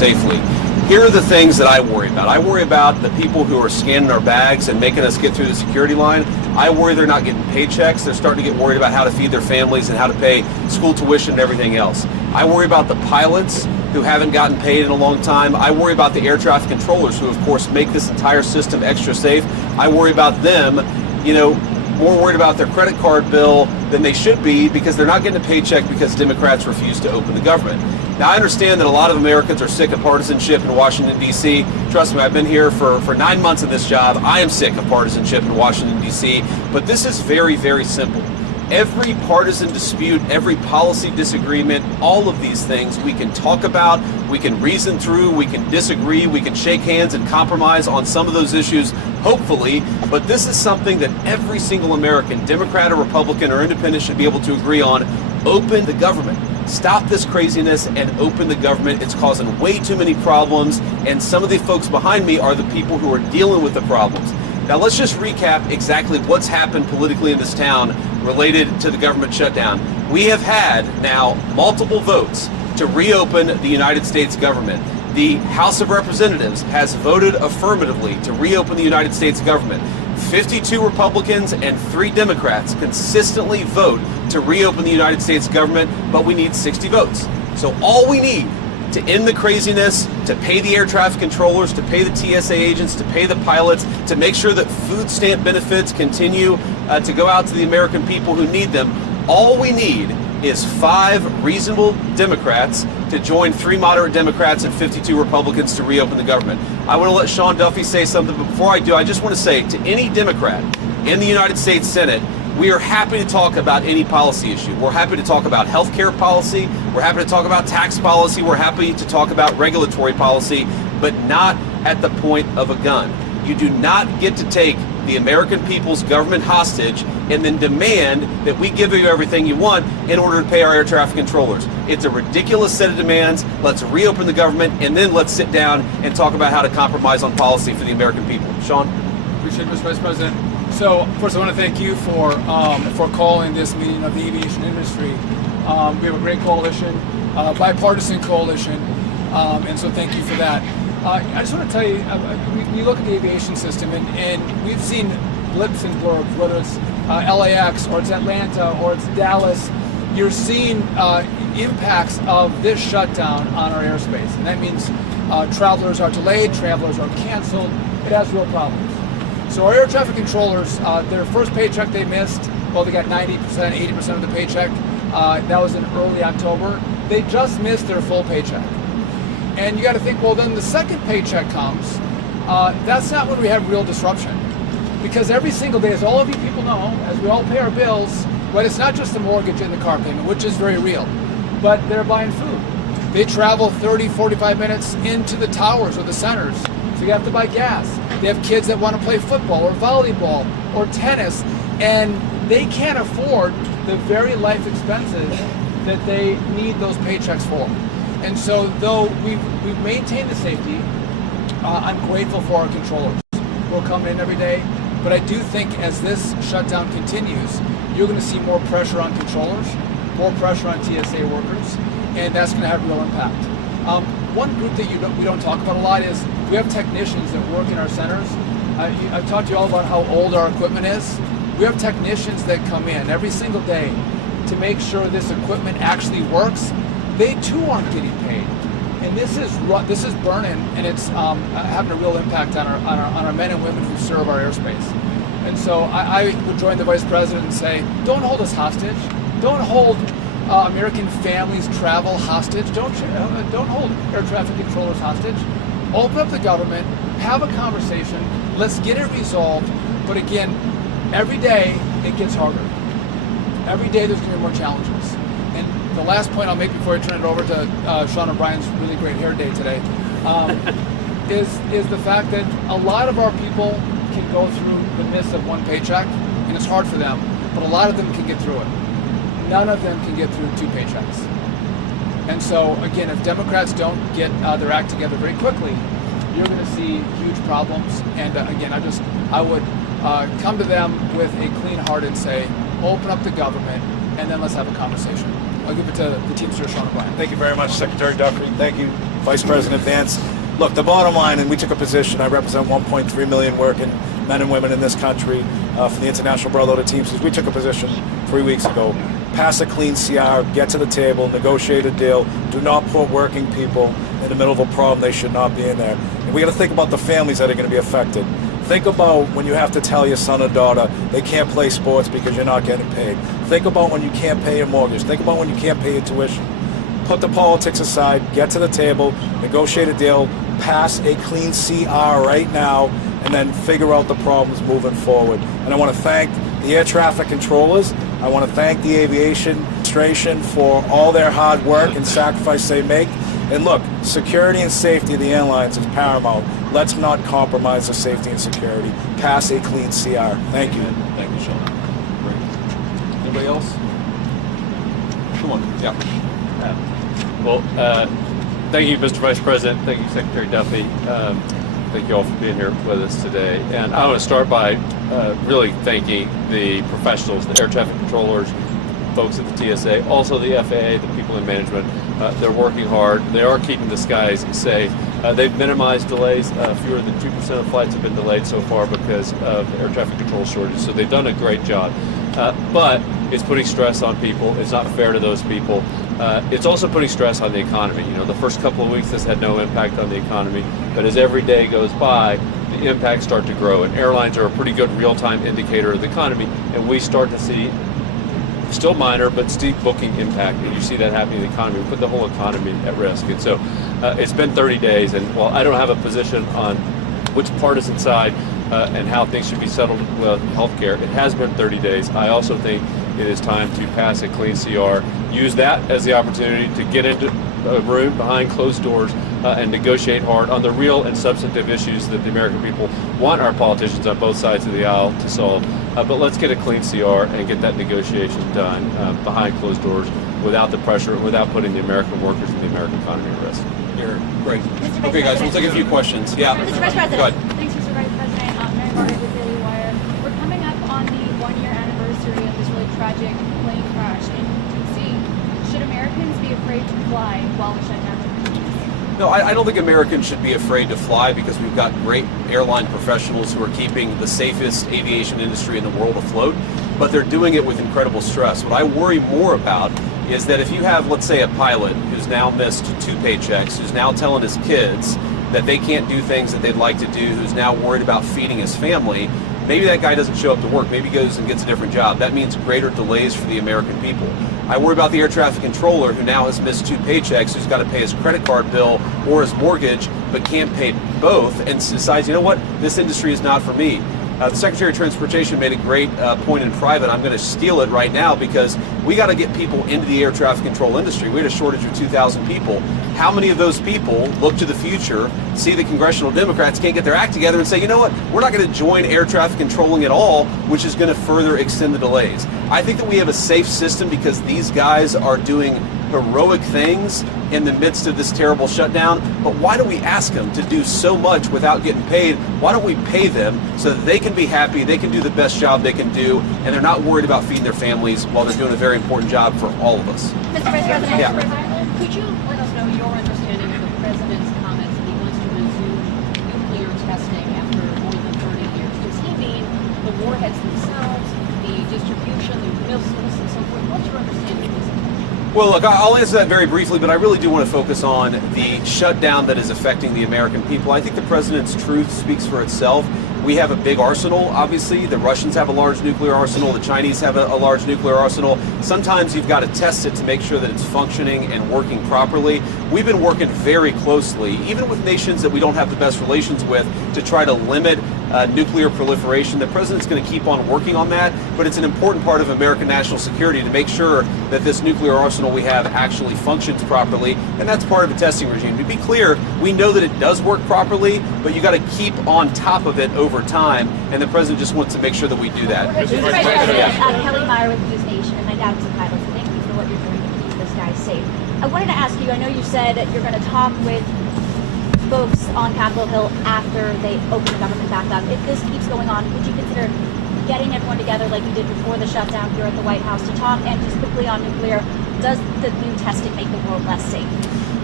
safely. Here are the things that I worry about. I worry about the people who are scanning our bags and making us get through the security line. I worry they're not getting paychecks. They're starting to get worried about how to feed their families and how to pay school tuition and everything else. I worry about the pilots who haven't gotten paid in a long time. I worry about the air traffic controllers who, of course, make this entire system extra safe. I worry about them, more worried about their credit card bill than they should be because they're not getting a paycheck because Democrats refuse to open the government. Now, I understand that a lot of Americans are sick of partisanship in Washington, D.C. Trust me, I've been here for 9 months in this job. I am sick of partisanship in Washington, D.C., but this is very, very simple. Every partisan dispute, every policy disagreement, all of these things we can talk about, we can reason through, we can disagree, we can shake hands and compromise on some of those issues, hopefully, but this is something that every single American, Democrat or Republican or Independent, should be able to agree on. Open the government. Stop this craziness and open the government. It's causing way too many problems, and some of the folks behind me are the people who are dealing with the problems. Now let's just recap exactly what's happened politically in this town related to the government shutdown. We have had now multiple votes to reopen the United States government. The House of Representatives has voted affirmatively to reopen the United States government. 52 Republicans and 3 Democrats consistently vote to reopen the United States government, but we need 60 votes. So all we need to end the craziness, to pay the air traffic controllers, to pay the TSA agents, to pay the pilots, to make sure that food stamp benefits continue to go out to the American people who need them. All we need is 5 reasonable Democrats to join 3 moderate Democrats and 52 Republicans to reopen the government. I want to let Sean Duffy say something, but before I do, I just want to say to any Democrat in the United States Senate, we are happy to talk about any policy issue. We're happy to talk about health care policy. We're happy to talk about tax policy. We're happy to talk about regulatory policy, but not at the point of a gun. You do not get to take the American people's government hostage and then demand that we give you everything you want in order to pay our air traffic controllers. It's a ridiculous set of demands. Let's reopen the government, and then let's sit down and talk about how to compromise on policy for the American people. Sean? Appreciate it, Mr. Vice President. So, first I want to thank you for calling this meeting of the aviation industry. We have a great coalition, bipartisan coalition, and so thank you for that. I just want to tell you, we look at the aviation system, and we've seen blips and blurbs, whether it's LAX, or it's Atlanta, or it's Dallas. You're seeing impacts of this shutdown on our airspace, and that means travelers are delayed, travelers are canceled. It has real problems. So our air traffic controllers, their first paycheck they missed, well, they got 90%, 80% of the paycheck. That was in early October. They just missed their full paycheck. And you got to think, well, then the second paycheck comes. That's not when we have real disruption. Because every single day, as all of you people know, as we all pay our bills, but it's not just the mortgage and the car payment, which is very real, but they're buying food. They travel 30, 45 minutes into the towers or the centers, so you have to buy gas. They have kids that want to play football or volleyball or tennis, and they can't afford the very life expenses that they need those paychecks for. And so though we've maintained the safety, I'm grateful for our controllers. We'll come in every day, but I do think as this shutdown continues, you're going to see more pressure on controllers, more pressure on TSA workers, and that's going to have real impact. One group that we don't talk about a lot is we have technicians that work in our centers. I've talked to you all about how old our equipment is. We have technicians that come in every single day to make sure this equipment actually works. They too aren't getting paid, and this is burning, and it's having a real impact on our men and women who serve our airspace. And so I would join the Vice President and say, don't hold us hostage. Don't hold American families' travel hostage. Don't hold air traffic controllers hostage. Open up the government, have a conversation, let's get it resolved. But again, every day it gets harder. Every day there's going to be more challenges. And the last point I'll make before I turn it over to Sean O'Brien's really great hair day today is the fact that a lot of our people can go through the miss of one paycheck, and it's hard for them, but a lot of them can get through it. None of them can get through 2 paychecks. And so, again, if Democrats don't get their act together very quickly, you're going to see huge problems. And again, I would come to them with a clean heart and say, open up the government, and then let's have a conversation. I'll give it to the Teamster, Sean O'Brien. Thank you very much, Secretary Duffy. Thank you. Vice President Vance. Look, the bottom line, and we took a position, I represent 1.3 million working men and women in this country for the International Brotherhood of Teamsters. We took a position 3 weeks ago. Pass a clean CR, get to the table, negotiate a deal. Do not put working people in the middle of a problem they should not be in there. And we got to think about the families that are going to be affected. Think about when you have to tell your son or daughter they can't play sports because you're not getting paid. Think about when you can't pay your mortgage. Think about when you can't pay your tuition. Put the politics aside, get to the table, negotiate a deal, pass a clean CR right now, and then figure out the problems moving forward. And I want to thank the air traffic controllers. I want to thank the Aviation Administration for all their hard work and sacrifice they make. And look, security and safety of the airlines is paramount. Let's not compromise the safety and security. Pass a clean CR. Thank you. Thank you, Sean. Great. Anybody else? Come on. Yeah. Thank you, Mr. Vice President. Thank you, Secretary Duffy. Thank you all for being here with us today. And I want to start by really thanking the professionals, the air traffic controllers, folks at the TSA, also the FAA, the people in management. They're working hard. They are keeping the skies safe. They've minimized delays. Fewer than 2% of flights have been delayed so far because of air traffic control shortages. So they've done a great job. But it's putting stress on people. It's not fair to those people. It's also putting stress on the economy. You know, the first couple of weeks this had no impact on the economy, but as every day goes by, the impacts start to grow. And airlines are a pretty good real-time indicator of the economy, and we start to see, still minor, but steep booking impact. And you see that happening in the economy. We put the whole economy at risk. And so it's been 30 days, and while I don't have a position on which partisan side and how things should be settled with healthcare, it has been 30 days. I also think it is time to pass a clean CR. Use that as the opportunity to get into a room behind closed doors and negotiate hard on the real and substantive issues that the American people want our politicians on both sides of the aisle to solve. But let's get a clean CR and get that negotiation done behind closed doors without the pressure, without putting the American workers and the American economy at risk. Here, great. Okay, guys, we'll take a few questions. Yeah. Mr. Vice President. Go ahead. Thanks, Mr. Vice President. Mary Margaret with Daily Wire. We're coming up on the one-year anniversary of this really tragic plane crash in D.C. Should Americans be afraid to fly while the shutdown continues? No, I don't think Americans should be afraid to fly because we've got great airline professionals who are keeping the safest aviation industry in the world afloat, but they're doing it with incredible stress. What I worry more about is that if you have, let's say, a pilot who's now missed 2 paychecks, who's now telling his kids that they can't do things that they'd like to do, who's now worried about feeding his family, maybe that guy doesn't show up to work, maybe he goes and gets a different job. That means greater delays for the American people. I worry about the air traffic controller who now has missed 2 paychecks, who's got to pay his credit card bill or his mortgage, but can't pay both, and decides, you know what, this industry is not for me. The Secretary of Transportation made a great point in private. I'm going to steal it right now because we got to get people into the air traffic control industry. We had a shortage of 2,000 people. How many of those people look to the future, see the Congressional Democrats can't get their act together and say, you know what, we're not going to join air traffic controlling at all, which is going to further extend the delays. I think that we have a safe system because these guys are doing heroic things in the midst of this terrible shutdown, but why do we ask them to do so much without getting paid? Why don't we pay them so that they can be happy, they can do the best job they can do, and they're not worried about feeding their families while they're doing a very important job for all of us. Mr. Vice President, Yeah. Could you let us know your understanding of the President's comments that he wants to resume nuclear testing after more than 30 years? Does he mean the warheads themselves, the distribution, the missiles, and so forth? What's your understanding of this? Well, look, I'll answer that very briefly, but I really do want to focus on the shutdown that is affecting the American people. I think the President's truth speaks for itself. We have a big arsenal, obviously. The Russians have a large nuclear arsenal. The Chinese have a large nuclear arsenal. Sometimes you've got to test it to make sure that it's functioning and working properly. We've been working very closely, even with nations that we don't have the best relations with, to try to limit nuclear proliferation. The President's going to keep on working on that, but it's an important part of American national security to make sure that this nuclear arsenal we have actually functions properly, and that's part of a testing regime. To be clear, we know that it does work properly, but you got to keep on top of it over time, and the President just wants to make sure that we do that. Mr. Vice President, I'm Kelly Meyer with News Nation, and my dad was a pilot, so thank you for what you're doing to keep this guy safe. I wanted to ask you, I know you said that you're going to talk with folks on Capitol Hill after they open the government back up. If this keeps going on, would you consider getting everyone together like you did before the shutdown here at the White House to talk? And just quickly on nuclear, does the new testing make the world less safe?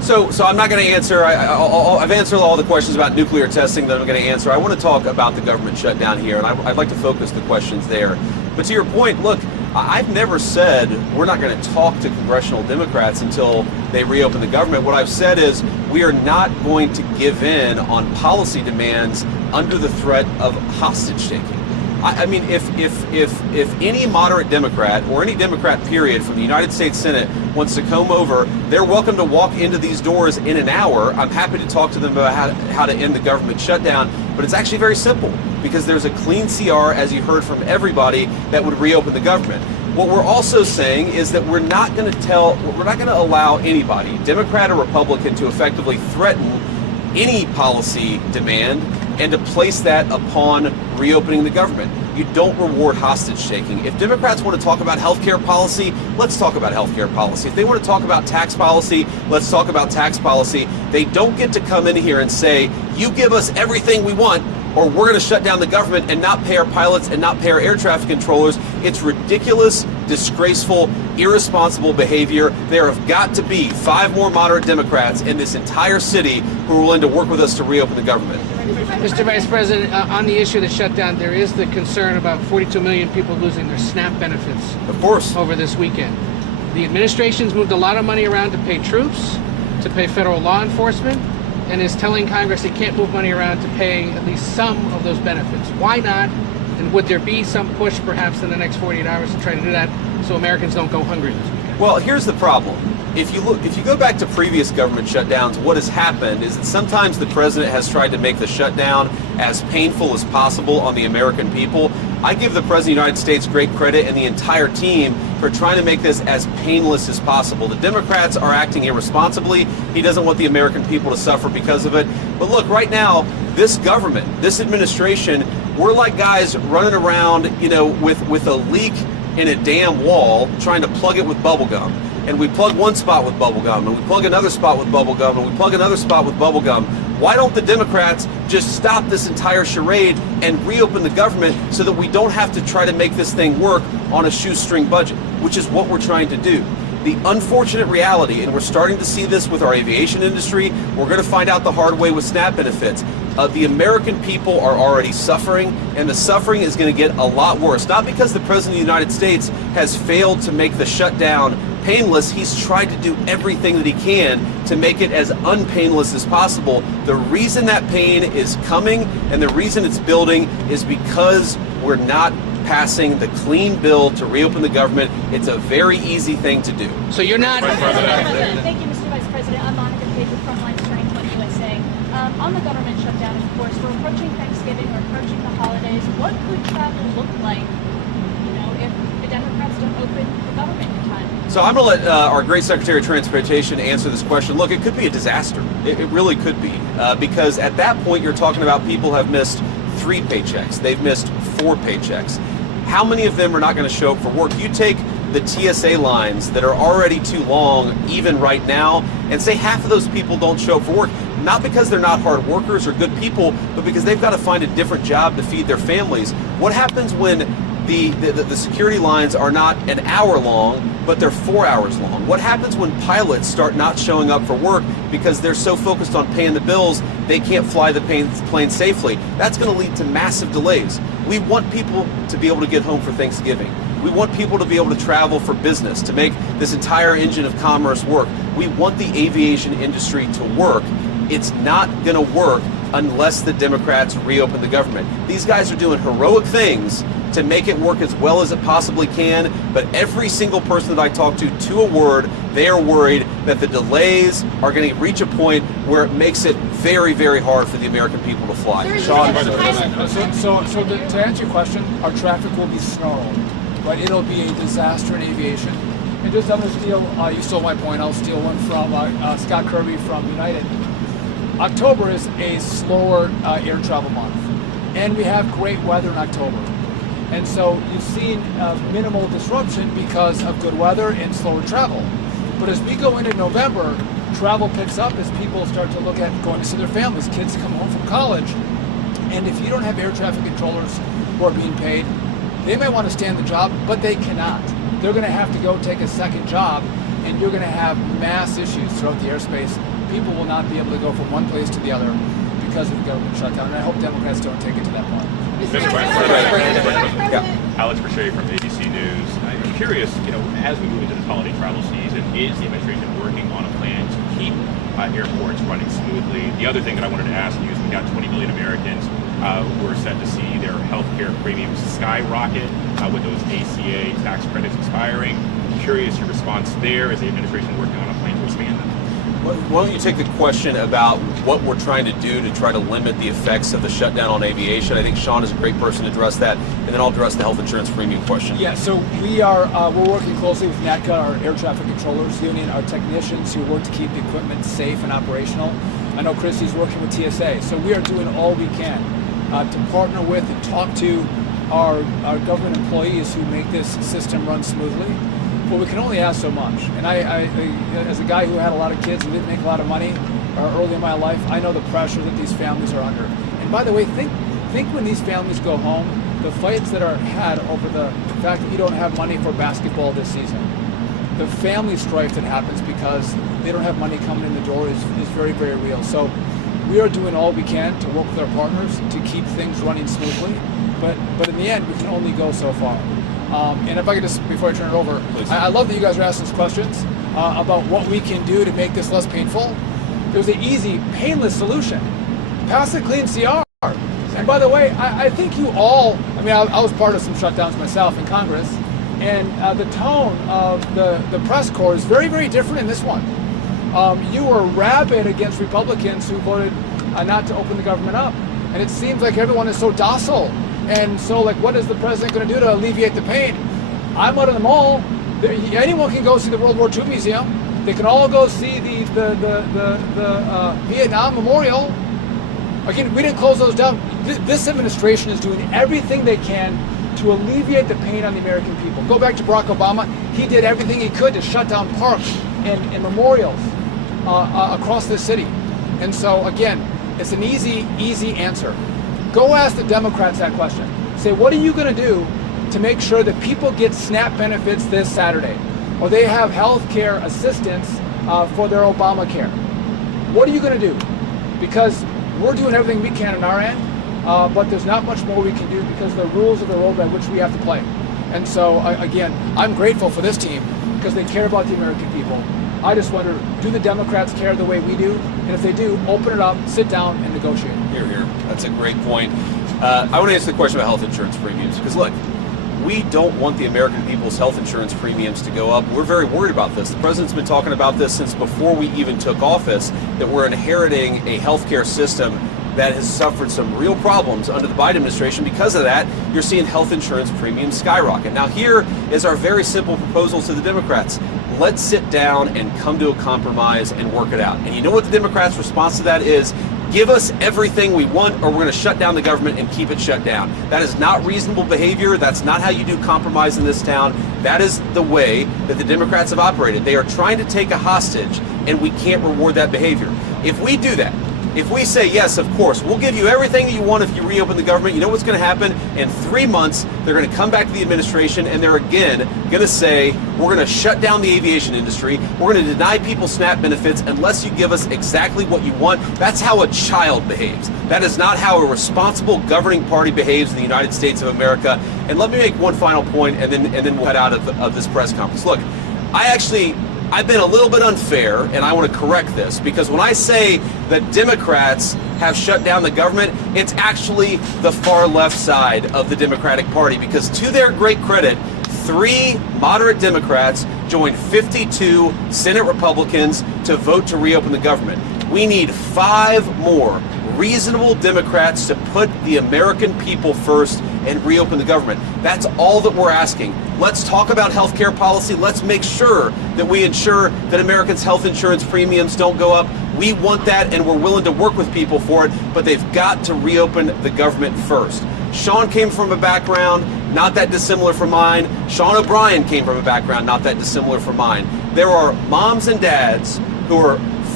So I'm not going to answer. I've answered all the questions about nuclear testing that I'm going to answer. I want to talk about the government shutdown here, and I'd like to focus the questions there. But to your point, look, I've never said we're not going to talk to congressional Democrats until they reopen the government. What I've said is we are not going to give in on policy demands under the threat of hostage taking. I mean, if any moderate Democrat or any Democrat period from the United States Senate wants to come over, they're welcome to walk into these doors in an hour. I'm happy to talk to them about how to end the government shutdown, but it's actually very simple because there's a clean CR, as you heard from everybody, that would reopen the government. What we're also saying is that we're not going to allow anybody, Democrat or Republican, to effectively threaten any policy demand and to place that upon reopening the government. You don't reward hostage taking. If Democrats want to talk about healthcare policy, let's talk about healthcare policy. If they want to talk about tax policy, let's talk about tax policy. They don't get to come in here and say, you give us everything we want, or we're going to shut down the government and not pay our pilots and not pay our air traffic controllers. It's ridiculous, disgraceful, irresponsible behavior. There have got to be 5 more moderate Democrats in this entire city who are willing to work with us to reopen the government. Mr. Vice President, on the issue of the shutdown, there is the concern about 42 million people losing their SNAP benefits. Of course. Over this weekend. The administration's moved a lot of money around to pay troops, to pay federal law enforcement, and is telling Congress it can't move money around to pay at least some of those benefits. Why not? And would there be some push perhaps in the next 48 hours to try to do that so Americans don't go hungry this weekend? Well, here's the problem. If you go back to previous government shutdowns, what has happened is that sometimes the president has tried to make the shutdown as painful as possible on the American people. I give the President of the United States great credit and the entire team for trying to make this as painless as possible. The Democrats are acting irresponsibly. He doesn't want the American people to suffer because of it. But look, right now, this government, this administration, we're like guys running around, with a leak in a damn wall, trying to plug it with bubble gum. And we plug one spot with bubble gum, and we plug another spot with bubble gum, and we plug another spot with bubble gum. Why don't the Democrats just stop this entire charade and reopen the government so that we don't have to try to make this thing work on a shoestring budget, which is what we're trying to do. The unfortunate reality, and we're starting to see this with our aviation industry, we're going to find out the hard way with SNAP benefits. The American people are already suffering, and the suffering is going to get a lot worse. Not because the President of the United States has failed to make the shutdown painless. He's tried to do everything that he can to make it as unpainless as possible. The reason that pain is coming and the reason it's building is because we're not passing the clean bill to reopen the government. It's a very easy thing to do. So you're not... Thank you, Mr. Vice President. I'm Monica Page with Frontline Strength on USA. On the government shutdown, of course, we're approaching Thanksgiving, we're approaching the holidays. What could travel look like, if the Democrats don't open the government in time? So I'm going to let our great Secretary of Transportation answer this question. Look, it could be a disaster. It really could be. Because at that point, you're talking about people have missed 3 paychecks. They've missed 4 paychecks. How many of them are not going to show up for work? You take the TSA lines that are already too long, even right now, and say half of those people don't show up for work. Not because they're not hard workers or good people, but because they've got to find a different job to feed their families. What happens when the security lines are not an hour long, but they're 4 hours long? What happens when pilots start not showing up for work because they're so focused on paying the bills they can't fly the plane safely? That's going to lead to massive delays. We want people to be able to get home for Thanksgiving. We want people to be able to travel for business, to make this entire engine of commerce work. We want the aviation industry to work. It's not going to work unless the Democrats reopen the government. These guys are doing heroic things to make it work as well as it possibly can, but every single person that I talk to a word, they are worried that the delays are going to reach a point where it makes it very, very hard for the American people to fly. Sean? So to answer your question, our traffic will be snarled, right? It'll be a disaster in aviation. And just I'm going to steal, you stole my point, I'll steal one from Scott Kirby from United. October is a slower air travel month, and we have great weather in October. And so you've seen minimal disruption because of good weather and slower travel. But as we go into November, travel picks up as people start to look at going to see their families. Kids come home from college. And if you don't have air traffic controllers who are being paid, they may want to stay on the job, but they cannot. They're going to have to go take a second job, and you're going to have mass issues throughout the airspace. people will not be able to go from one place to the other because of the government shutdown. And I hope Democrats don't take it to that point. Mr. Vice President, Yeah. Alex Crochet from ABC News. I'm curious, as we move into this holiday travel season, is the administration working on a plan to keep airports running smoothly? The other thing that I wanted to ask you is we got 20 million Americans who are set to see their healthcare premiums skyrocket with those ACA tax credits expiring. Curious your response there. Is the administration working on a plan to expand them? Why don't you take the question about what we're trying to do to try to limit the effects of the shutdown on aviation? I think Sean is a great person to address that, and then I'll address the health insurance premium question. Yeah, so we're working closely with NATCA, our air traffic controllers union, our technicians who work to keep the equipment safe and operational. I know Christy's working with TSA, so we are doing all we can to partner with and talk to our government employees who make this system run smoothly. Well, we can only ask so much. And I, as a guy who had a lot of kids and didn't make a lot of money early in my life, I know the pressure that these families are under. And by the way, think when these families go home, the fights that are had over the fact that you don't have money for basketball this season, the family strife that happens because they don't have money coming in the door is very, very real. So we are doing all we can to work with our partners to keep things running smoothly. But in the end, we can only go so far. And if I could just, before I turn it over, I love that you guys are asking us questions about what we can do to make this less painful. There's an easy, painless solution. Pass a clean CR. And by the way, I think you all, I was part of some shutdowns myself in Congress, and the tone of the press corps is very, very different in this one. You were rabid against Republicans who voted not to open the government up. And it seems like everyone is so docile. And so, what is the president going to do to alleviate the pain? I'm out of the mall. Anyone can go see the World War II Museum. They can all go see the Vietnam Memorial. Again, we didn't close those down. This administration is doing everything they can to alleviate the pain on the American people. Go back to Barack Obama. He did everything he could to shut down parks and memorials across the city. And so, again, it's an easy answer. Go ask the Democrats that question. Say, what are you going to do to make sure that people get SNAP benefits this Saturday? Or they have health care assistance for their Obamacare? What are you going to do? Because we're doing everything we can on our end, but there's not much more we can do because the rules of the road by which we have to play. And so, again, I'm grateful for this team because they care about the American people. I just wonder, do the Democrats care the way we do? And if they do, open it up, sit down, and negotiate. Here. That's a great point. I want to answer the question about health insurance premiums because, look, we don't want the American people's health insurance premiums to go up. We're very worried about this. The president's been talking about this since before we even took office, that we're inheriting a healthcare system that has suffered some real problems under the Biden administration. Because of that, you're seeing health insurance premiums skyrocket. Now, here is our very simple proposal to the Democrats. Let's sit down and come to a compromise and work it out. And you know what the Democrats' response to that is? Give us everything we want or we're going to shut down the government and keep it shut down. That is not reasonable behavior. That's not how you do compromise in this town. That is the way that the Democrats have operated. They are trying to take a hostage and we can't reward that behavior. If we do that, if we say, yes, of course, we'll give you everything that you want if you reopen the government, you know what's going to happen? In 3 months, they're going to come back to the administration and they're again going to say, we're going to shut down the aviation industry. We're going to deny people SNAP benefits unless you give us exactly what you want. That's how a child behaves. That is not how a responsible governing party behaves in the United States of America. And let me make one final point and then we'll cut out of this press conference. Look, I've been a little bit unfair, and I want to correct this, because when I say that Democrats have shut down the government, it's actually the far left side of the Democratic Party, because to their great credit, 3 moderate Democrats joined 52 Senate Republicans to vote to reopen the government. We need 5 more reasonable Democrats to put the American people first and reopen the government. That's all that we're asking. Let's talk about health care policy. Let's make sure that we ensure that Americans' health insurance premiums don't go up. We want that, and we're willing to work with people for it, but they've got to reopen the government first. Sean came from a background not that dissimilar from mine. Sean O'Brien came from a background not that dissimilar from mine. There are moms and dads who are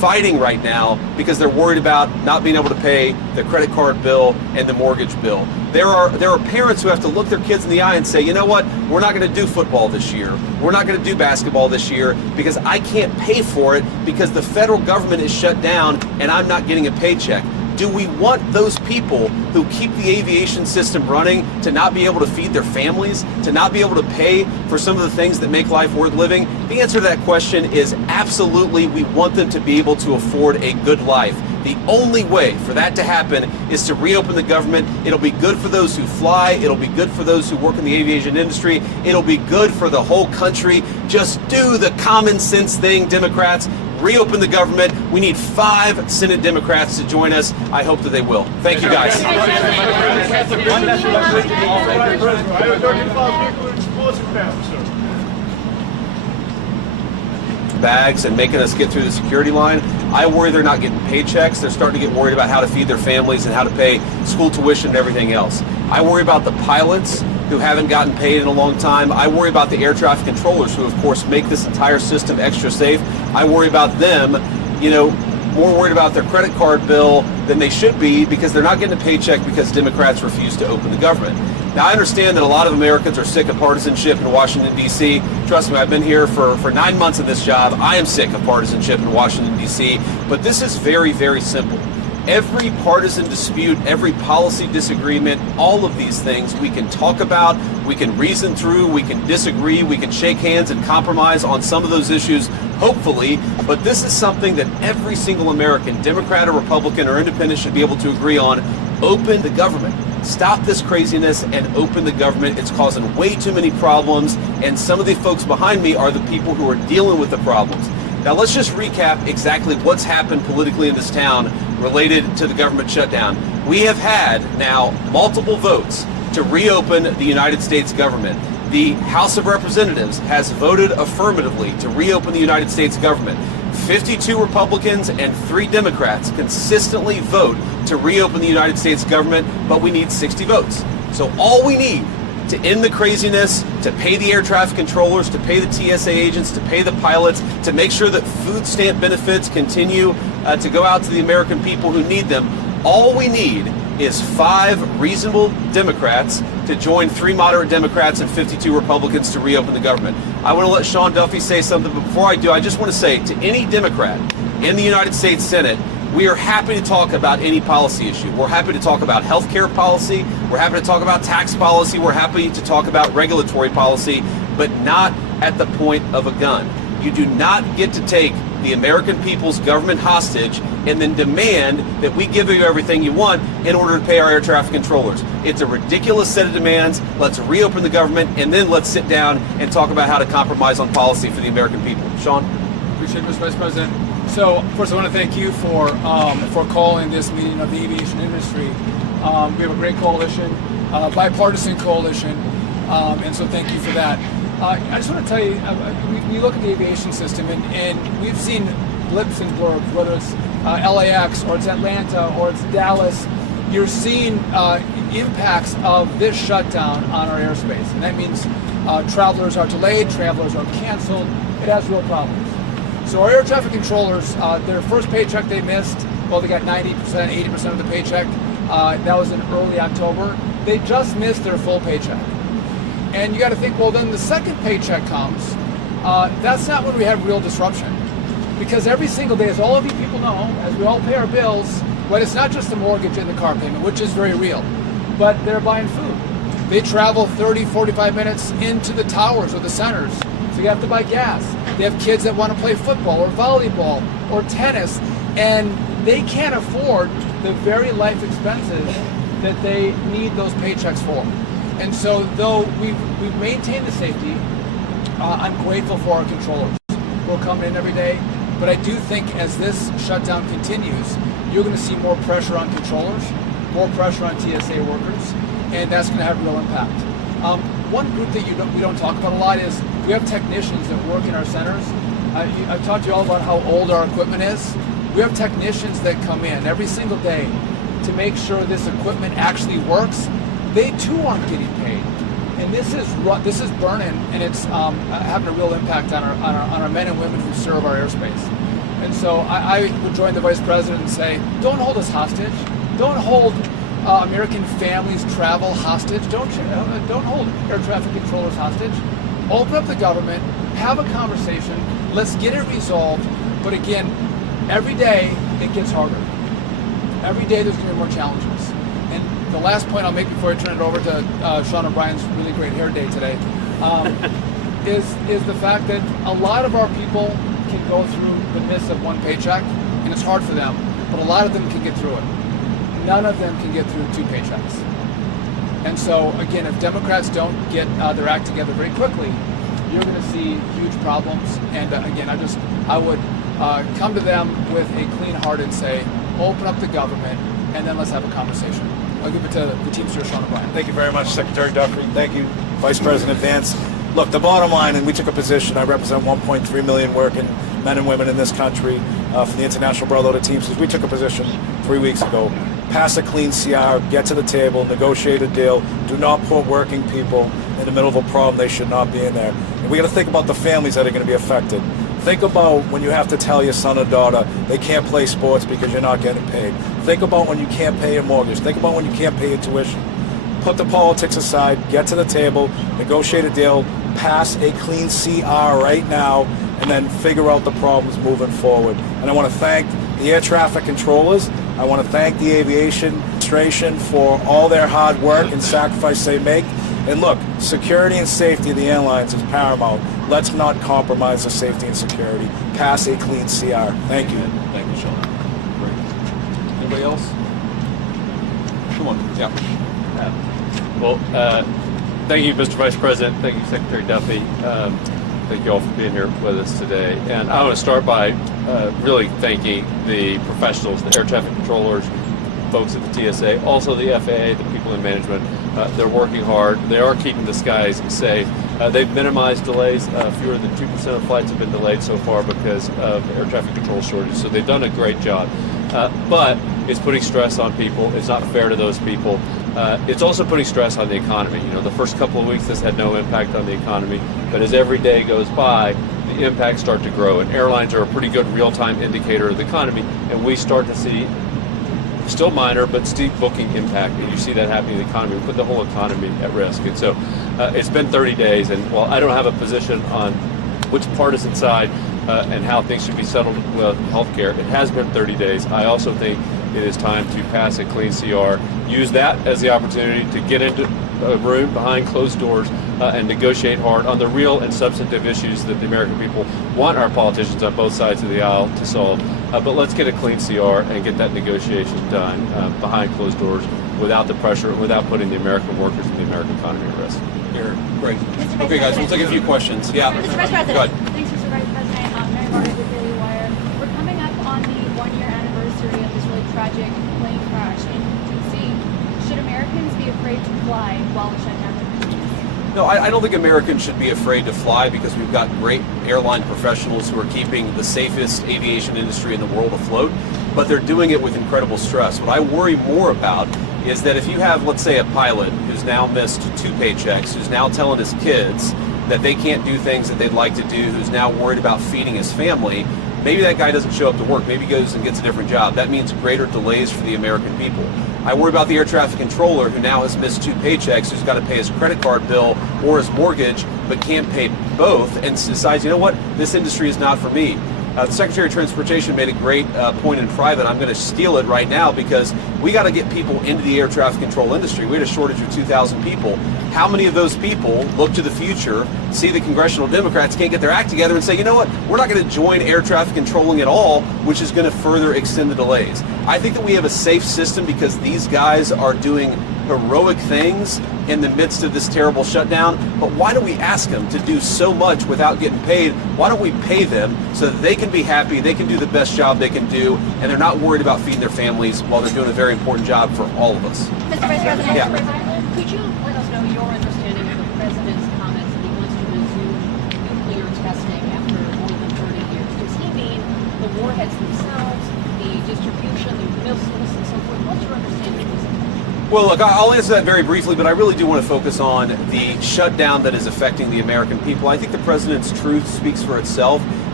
fighting right now because they're worried about not being able to pay the credit card bill and the mortgage bill. There are parents who have to look their kids in the eye and say, you know what, we're not going to do football this year. We're not going to do basketball this year because I can't pay for it because the federal government is shut down and I'm not getting a paycheck. Do we want those people who keep the aviation system running to not be able to feed their families, to not be able to pay for some of the things that make life worth living? The answer to that question is absolutely. We want them to be able to afford a good life. The only way for that to happen is to reopen the government. It'll be good for those who fly. It'll be good for those who work in the aviation industry. It'll be good for the whole country. Just do the common sense thing, Democrats. Reopen the government. We need 5 Senate Democrats to join us. I hope that they will. Thank you, guys. Bags and making us get through the security line. I worry they're not getting paychecks. They're starting to get worried about how to feed their families and how to pay school tuition and everything else. I worry about the pilots who haven't gotten paid in a long time. I worry about the air traffic controllers who, of course, make this entire system extra safe. I worry about them, more worried about their credit card bill than they should be because they're not getting a paycheck because Democrats refuse to open the government. Now, I understand that a lot of Americans are sick of partisanship in Washington, D.C. Trust me, I've been here for 9 months in this job. I am sick of partisanship in Washington, D.C. But this is very, very simple. Every partisan dispute, every policy disagreement, all of these things we can talk about, we can reason through, we can disagree, we can shake hands and compromise on some of those issues, hopefully, but this is something that every single American, Democrat or Republican or Independent, should be able to agree on. Open the government. Stop this craziness and open the government. It's causing way too many problems, and some of the folks behind me are the people who are dealing with the problems. Now let's just recap exactly what's happened politically in this town related to the government shutdown. We have had now multiple votes to reopen the United States government. The House of Representatives has voted affirmatively to reopen the United States government. 52 Republicans and 3 Democrats consistently vote to reopen the United States government, but we need 60 votes. So all we need to end the craziness, to pay the air traffic controllers, to pay the TSA agents, to pay the pilots, to make sure that food stamp benefits continue to go out to the American people who need them. All we need is 5 reasonable Democrats to join 3 moderate Democrats and 52 Republicans to reopen the government. I want to let Sean Duffy say something, but before I do, I just want to say to any Democrat in the United States Senate, we are happy to talk about any policy issue. We're happy to talk about health care policy. We're happy to talk about tax policy. We're happy to talk about regulatory policy, but not at the point of a gun. You do not get to take the American people's government hostage and then demand that we give you everything you want in order to pay our air traffic controllers. It's a ridiculous set of demands. Let's reopen the government, and then let's sit down and talk about how to compromise on policy for the American people. Sean? Appreciate it, Mr. Vice President. So, first, I want to thank you for calling this meeting of the aviation industry. We have a great coalition, bipartisan coalition, and so thank you for that. I just want to tell you, we look at the aviation system, and we've seen blips and blurbs, whether it's LAX or it's Atlanta or it's Dallas. You're seeing impacts of this shutdown on our airspace, and that means travelers are delayed, travelers are canceled. It has real problems. So our air traffic controllers, their first paycheck they missed, well, they got 90%, 80% of the paycheck. That was in early October. They just missed their full paycheck. And you got to think, well, then the second paycheck comes. That's not when we have real disruption. Because every single day, as all of you people know, as we all pay our bills, well, it's not just the mortgage and the car payment, which is very real, but they're buying food. They travel 30, 45 minutes into the towers or the centers, so you have to buy gas. They have kids that want to play football or volleyball or tennis, and they can't afford the very life expenses that they need those paychecks for. And so, though we've maintained the safety, I'm grateful for our controllers. We'll come in every day, but I do think as this shutdown continues, you're going to see more pressure on controllers, more pressure on TSA workers, and that's going to have real impact. One group that we don't talk about a lot is we have technicians that work in our centers. I've talked to you all about how old our equipment is. We have technicians that come in every single day to make sure this equipment actually works. They too aren't getting paid, and this is burning, and it's having a real impact on our men and women who serve our airspace. And so I would join the Vice President and say, don't hold us hostage. Don't hold American families' travel hostage. Don't hold air traffic controllers hostage. Open up the government, have a conversation, let's get it resolved. But again, every day it gets harder. Every day there's going to be more challenges. And the last point I'll make before I turn it over to Sean O'Brien's really great hair day today is the fact that a lot of our people can go through the midst of one paycheck, and it's hard for them, but a lot of them can get through it. None of them can get through 2 paychecks. And so, again, if Democrats don't get their act together very quickly, you're going to see huge problems. And again, I would come to them with a clean heart and say, open up the government, and then let's have a conversation. I'll give it to the Teamster, Sean O'Brien. Thank you very much, Secretary Duffy. Thank you, Vice President Vance. Look, the bottom line, and we took a position, I represent 1.3 million working men and women in this country for the International Brotherhood of Teamsters. We took a position 3 weeks ago. Pass a clean CR, get to the table, negotiate a deal. Do not put working people in the middle of a problem they should not be in there. And we got to think about the families that are going to be affected. Think about when you have to tell your son or daughter they can't play sports because you're not getting paid. Think about when you can't pay your mortgage. Think about when you can't pay your tuition. Put the politics aside, get to the table, negotiate a deal, pass a clean CR right now, and then figure out the problems moving forward. And I want to thank the air traffic controllers. I want to thank the Aviation Administration for all their hard work and sacrifice they make. And look, security and safety of the airlines is paramount. Let's not compromise the safety and security. Pass a clean CR. Thank you. Thank you, Sean. Great. Anybody else? Come on. Yeah. Well, thank you, Mr. Vice President. Thank you, Secretary Duffy. Thank you all for being here with us today. And I want to start by really thanking the professionals, the air traffic controllers, folks at the TSA, also the FAA, the people in management. They're working hard. They are keeping the skies safe. They've minimized delays. Fewer than 2% of flights have been delayed so far because of air traffic control shortage. So they've done a great job. But it's putting stress on people. It's not fair to those people. It's also putting stress on the economy. You know, the first couple of weeks this had no impact on the economy, but as every day goes by, the impacts start to grow. And airlines are a pretty good real-time indicator of the economy, and we start to see still minor, but steep booking impact, and you see that happening in the economy. We put the whole economy at risk. And so it's been 30 days, and while I don't have a position on which partisan side and how things should be settled with healthcare, it has been 30 days. I also think it is time to pass a clean CR. Use that as the opportunity to get into a room behind closed doors and negotiate hard on the real and substantive issues that the American people want our politicians on both sides of the aisle to solve. But let's get a clean CR and get that negotiation done behind closed doors without the pressure, without putting the American workers and the American economy at risk. Here, great. Okay, guys, we'll take a few questions. Yeah. Mr. Vice President. Go ahead. Thanks, Mr. Vice President. Mary Margaret with Daily Wire. We're coming up on the 1-year anniversary of this really tragic plane crash in D.C. Should Americans be afraid to fly while the shutdown continues? No, I don't think Americans should be afraid to fly because we've got great airline professionals who are keeping the safest aviation industry in the world afloat, but they're doing it with incredible stress. What I worry more about is that if you have, let's say, a pilot who's now missed 2 paychecks, who's now telling his kids that they can't do things that they'd like to do, who's now worried about feeding his family, maybe that guy doesn't show up to work, maybe he goes and gets a different job. That means greater delays for the American people. I worry about the air traffic controller who now has missed 2 paychecks, who's got to pay his credit card bill or his mortgage, but can't pay both, and decides, you know what, this industry is not for me. The Secretary of Transportation made a great point in private. I'm going to steal it right now because we got to get people into the air traffic control industry. We had a shortage of 2,000 people. How many of those people look to the future, see the Congressional Democrats can't get their act together and say, you know what, we're not going to join air traffic controlling at all, which is going to further extend the delays. I think that we have a safe system because these guys are doing heroic things in the midst of this terrible shutdown, but why do we ask them to do so much without getting paid? Why don't we pay them so that they can be happy, they can do the best job they can do, and they're not worried about feeding their families while they're doing a very important job for all of us? Mr. Vice President. Yeah. Could you let us know your understanding of the President's comments that he wants to resume nuclear testing after more than 30 years? Does he mean the warheads themselves, the distribution, the missiles, and so forth? What's your understanding of this? Well, look, I'll answer that very briefly, but I really do want to focus on the shutdown that is affecting the American people. I think the president's truth speaks for itself.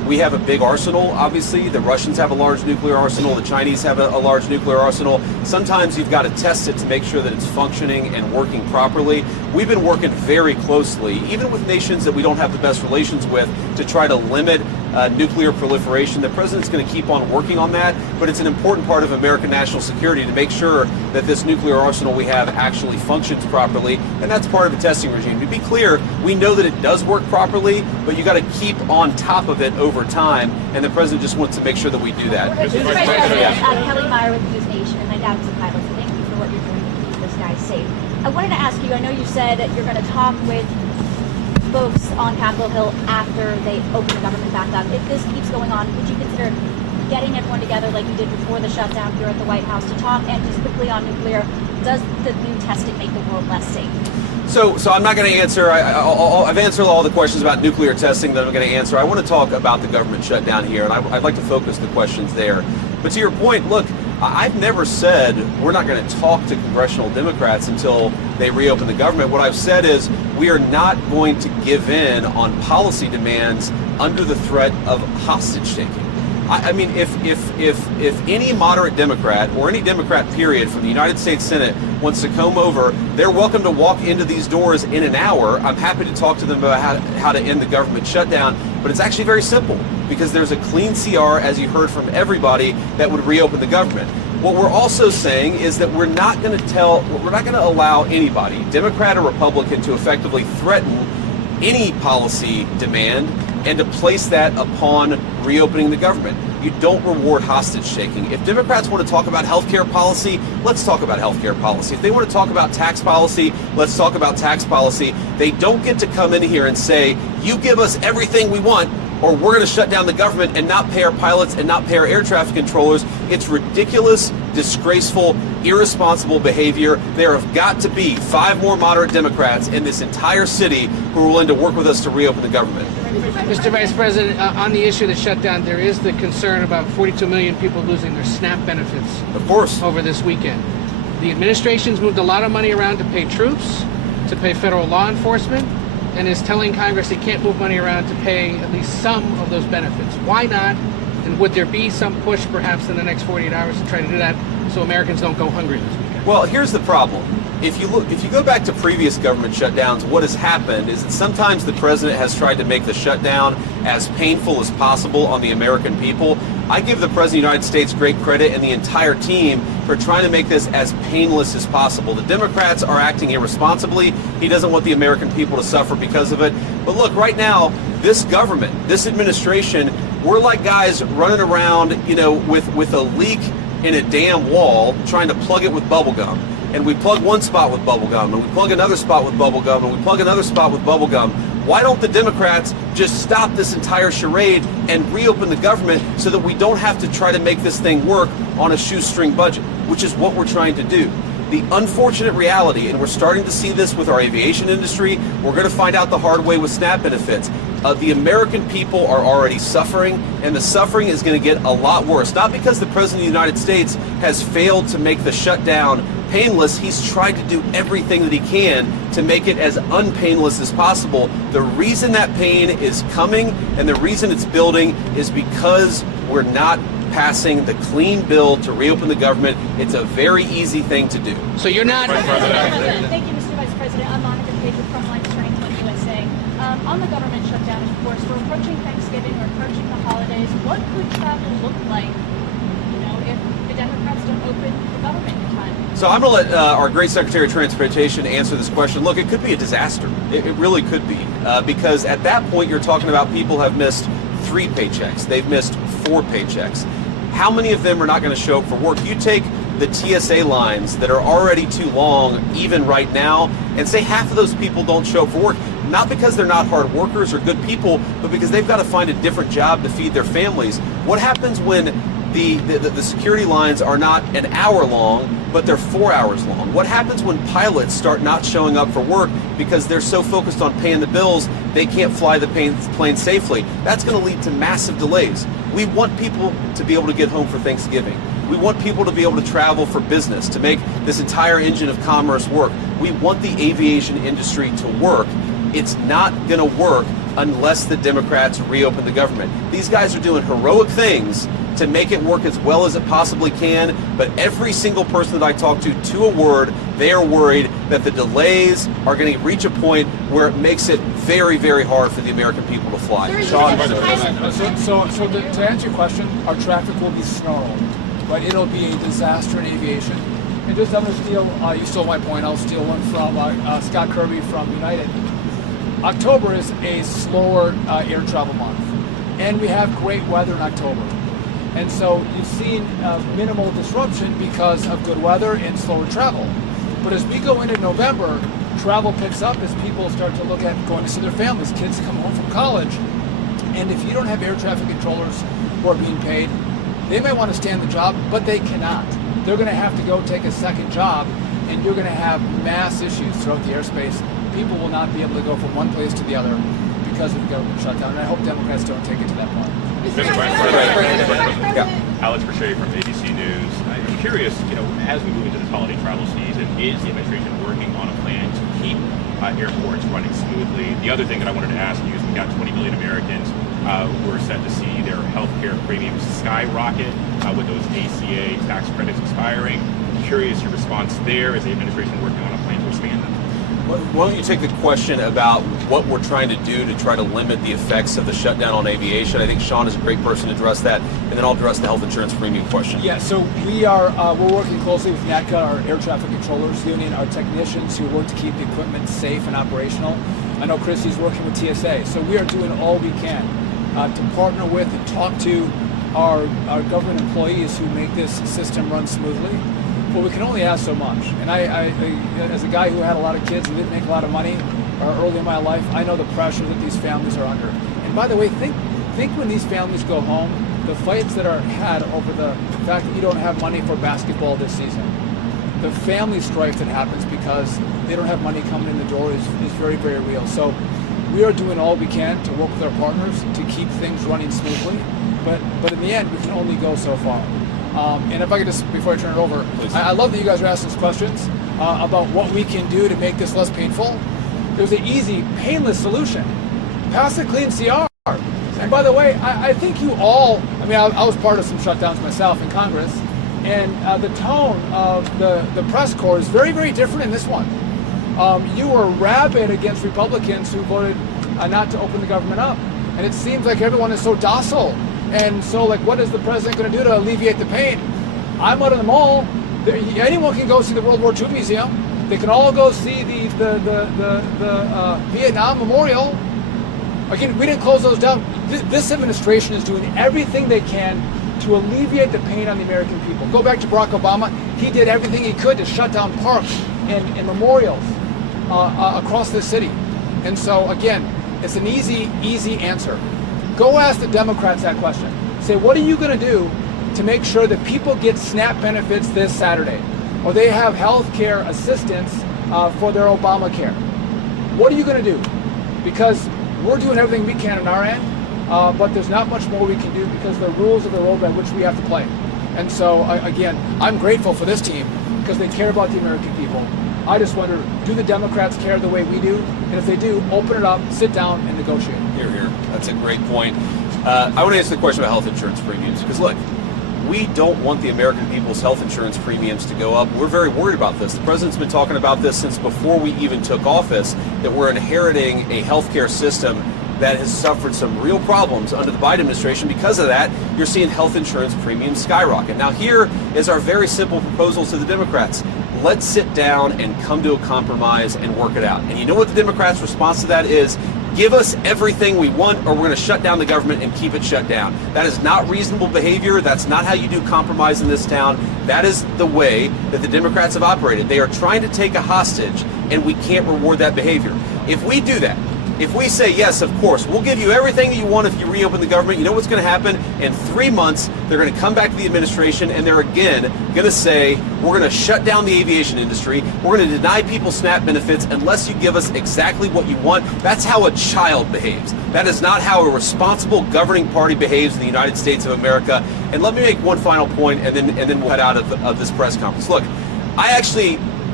We have a big arsenal, obviously. The Russians have a large nuclear arsenal. The Chinese have a large nuclear arsenal. Sometimes you've got to test it to make sure that it's functioning and working properly. We've been working very closely, even with nations that we don't have the best relations with, to try to limit nuclear proliferation. The president's going to keep on working on that, but it's an important part of American national security to make sure that this nuclear arsenal we have actually functions properly, and that's part of a testing regime. To be clear, we know that it does work properly, but you got to keep on top of it over time, and the president just wants to make sure that we do that. Mr. Vice President, Kelly Meyer with News Nation, and my dad was a pilot, so thank you for what you're doing to keep this guy safe. I wanted to ask you, I know you said that you're going to talk with folks on Capitol Hill after they open the government back up. If this keeps going on, would you consider getting everyone together like you did before the shutdown here at the White House to talk? And just quickly on nuclear, does the new testing make the world less safe? So I'm not going to answer. I've answered all the questions about nuclear testing that I'm going to answer. I want to talk about the government shutdown here, and I'd like to focus the questions there. But to your point, look, I've never said we're not going to talk to congressional Democrats until they reopen the government. What I've said is we are not going to give in on policy demands under the threat of hostage taking. I mean, if any moderate Democrat or any Democrat period from the United States Senate wants to come over, they're welcome to walk into these doors in an hour. I'm happy to talk to them about how to end the government shutdown, but it's actually very simple because there's a clean CR, as you heard from everybody, that would reopen the government. What we're also saying is that we're not going to allow anybody, Democrat or Republican, to effectively threaten any policy demand and to place that upon reopening the government. You don't reward hostage taking. If Democrats want to talk about healthcare policy, let's talk about healthcare policy. If they want to talk about tax policy, let's talk about tax policy. They don't get to come in here and say, you give us everything we want, or we're going to shut down the government and not pay our pilots and not pay our air traffic controllers. It's ridiculous, disgraceful, irresponsible behavior. There have got to be 5 more moderate Democrats in this entire city who are willing to work with us to reopen the government. Mr. Vice President, on the issue of the shutdown, there is the concern about 42 million people losing their SNAP benefits. Of course. Over this weekend. The administration's moved a lot of money around to pay troops, to pay federal law enforcement, and is telling Congress it can't move money around to pay at least some of those benefits. Why not? And would there be some push perhaps in the next 48 hours to try to do that so Americans don't go hungry this weekend? Well, here's the problem. If you go back to previous government shutdowns, what has happened is that sometimes the president has tried to make the shutdown as painful as possible on the American people. I give the President of the United States great credit and the entire team for trying to make this as painless as possible. The Democrats are acting irresponsibly. He doesn't want the American people to suffer because of it. But look, right now, this government, this administration, we're like guys running around, with a leak in a damn wall, trying to plug it with bubble gum. And we plug one spot with bubble gum, and we plug another spot with bubble gum, and we plug another spot with bubble gum. Why don't the Democrats just stop this entire charade and reopen the government so that we don't have to try to make this thing work on a shoestring budget, which is what we're trying to do. The unfortunate reality, and we're starting to see this with our aviation industry, we're going to find out the hard way with SNAP benefits. The American people are already suffering, and the suffering is going to get a lot worse. Not because the President of the United States has failed to make the shutdown painless. He's tried to do everything that he can to make it as unpainless as possible. The reason that pain is coming and the reason it's building is because we're not passing the clean bill to reopen the government. It's a very easy thing to do. So you're not... Thank you, Mr. Vice President. I'm Monica Page with Frontline Strength on USA. On the government shutdown, of course, we're approaching Thanksgiving, we're approaching the holidays. What could travel look like, if the Democrats don't open the government in time? So I'm going to let our great Secretary of Transportation answer this question. Look, it could be a disaster. It really could be. Because at that point, you're talking about people have missed 3 paychecks. They've missed 4 paychecks. How many of them are not going to show up for work? You take the TSA lines that are already too long, even right now, and say half of those people don't show up for work. Not because they're not hard workers or good people, but because they've got to find a different job to feed their families. What happens when the security lines are not an hour long, but they're 4 hours long? What happens when pilots start not showing up for work because they're so focused on paying the bills, they can't fly the plane safely? That's going to lead to massive delays. We want people to be able to get home for Thanksgiving. We want people to be able to travel for business, to make this entire engine of commerce work. We want the aviation industry to work. It's not going to work unless the Democrats reopen the government. These guys are doing heroic things to make it work as well as it possibly can, but every single person that I talk to a word, they are worried that the delays are going to reach a point where it makes it very, very hard for the American people to fly. Sean, To answer your question, our traffic will be snarled, but it'll be a disaster in aviation. And just I'm going to steal, you stole my point, I'll steal one from Scott Kirby from United. October is a slower air travel month, and we have great weather in October. And so you've seen minimal disruption because of good weather and slower travel. But as we go into November, travel picks up as people start to look at going to see their families. Kids come home from college. And if you don't have air traffic controllers who are being paid, they may want to stay on the job, but they cannot. They're going to have to go take a second job, and you're going to have mass issues throughout the airspace. People will not be able to go from one place to the other because of the government shutdown. And I hope Democrats don't take it to that point. Alex Brachet from ABC News. I'm curious, as we move into this holiday travel season, is the administration working on a plan to keep airports running smoothly? The other thing that I wanted to ask you is we've got 20 million Americans who are set to see their health care premiums skyrocket with those ACA tax credits expiring. Curious your response there. Is the administration working on a plan to expand them? Why don't you take the question about what we're trying to do to try to limit the effects of the shutdown on aviation? I think Sean is a great person to address that, and then I'll address the health insurance premium question. Yeah, so we're working closely with NATCA, our air traffic controllers union, our technicians who work to keep the equipment safe and operational. I know Christy's working with TSA, so we are doing all we can to partner with and talk to our government employees who make this system run smoothly. But we can only ask so much. And I, as a guy who had a lot of kids and didn't make a lot of money early in my life, I know the pressure that these families are under. And by the way, think when these families go home, the fights that are had over the fact that you don't have money for basketball this season. The family strife that happens because they don't have money coming in the door is very, very real. So we are doing all we can to work with our partners to keep things running smoothly. But in the end, we can only go so far. And if I could just, before I turn it over, I love that you guys are asking us questions about what we can do to make this less painful. There's an easy, painless solution. Pass a clean CR. And by the way, I think you all, I was part of some shutdowns myself in Congress, and the tone of the press corps is very, very different in this one. You were rabid against Republicans who voted not to open the government up. And it seems like everyone is so docile. And so, what is the president going to do to alleviate the pain? I'm out of the mall. Anyone can go see the World War II Museum. They can all go see the Vietnam Memorial. Again, we didn't close those down. This administration is doing everything they can to alleviate the pain on the American people. Go back to Barack Obama. He did everything he could to shut down parks and memorials across the city. And so, again, it's an easy answer. Go ask the Democrats that question. Say, what are you going to do to make sure that people get SNAP benefits this Saturday? Or they have health care assistance for their Obamacare? What are you going to do? Because we're doing everything we can on our end, but there's not much more we can do because the rules of the road by which we have to play. And so, again, I'm grateful for this team because they care about the American people. I just wonder, do the Democrats care the way we do? And if they do, open it up, sit down, and negotiate. Hear, hear. That's a great point. I want to answer the question about health insurance premiums because, look, we don't want the American people's health insurance premiums to go up. We're very worried about this. The president's been talking about this since before we even took office, that we're inheriting a healthcare system that has suffered some real problems under the Biden administration. Because of that, you're seeing health insurance premiums skyrocket. Now, here is our very simple proposal to the Democrats. Let's sit down and come to a compromise and work it out. And you know what the Democrats' response to that is? Give us everything we want or we're going to shut down the government and keep it shut down. That is not reasonable behavior. That's not how you do compromise in this town. That is the way that the Democrats have operated. They are trying to take a hostage, and we can't reward that behavior. If we do that, if we say, yes, of course, we'll give you everything that you want if you reopen the government, you know what's going to happen? In 3 months, they're going to come back to the administration, and they're again going to say, we're going to shut down the aviation industry. We're going to deny people SNAP benefits unless you give us exactly what you want. That's how a child behaves. That is not how a responsible governing party behaves in the United States of America. And let me make one final point, and then we'll head out of this press conference. Look, I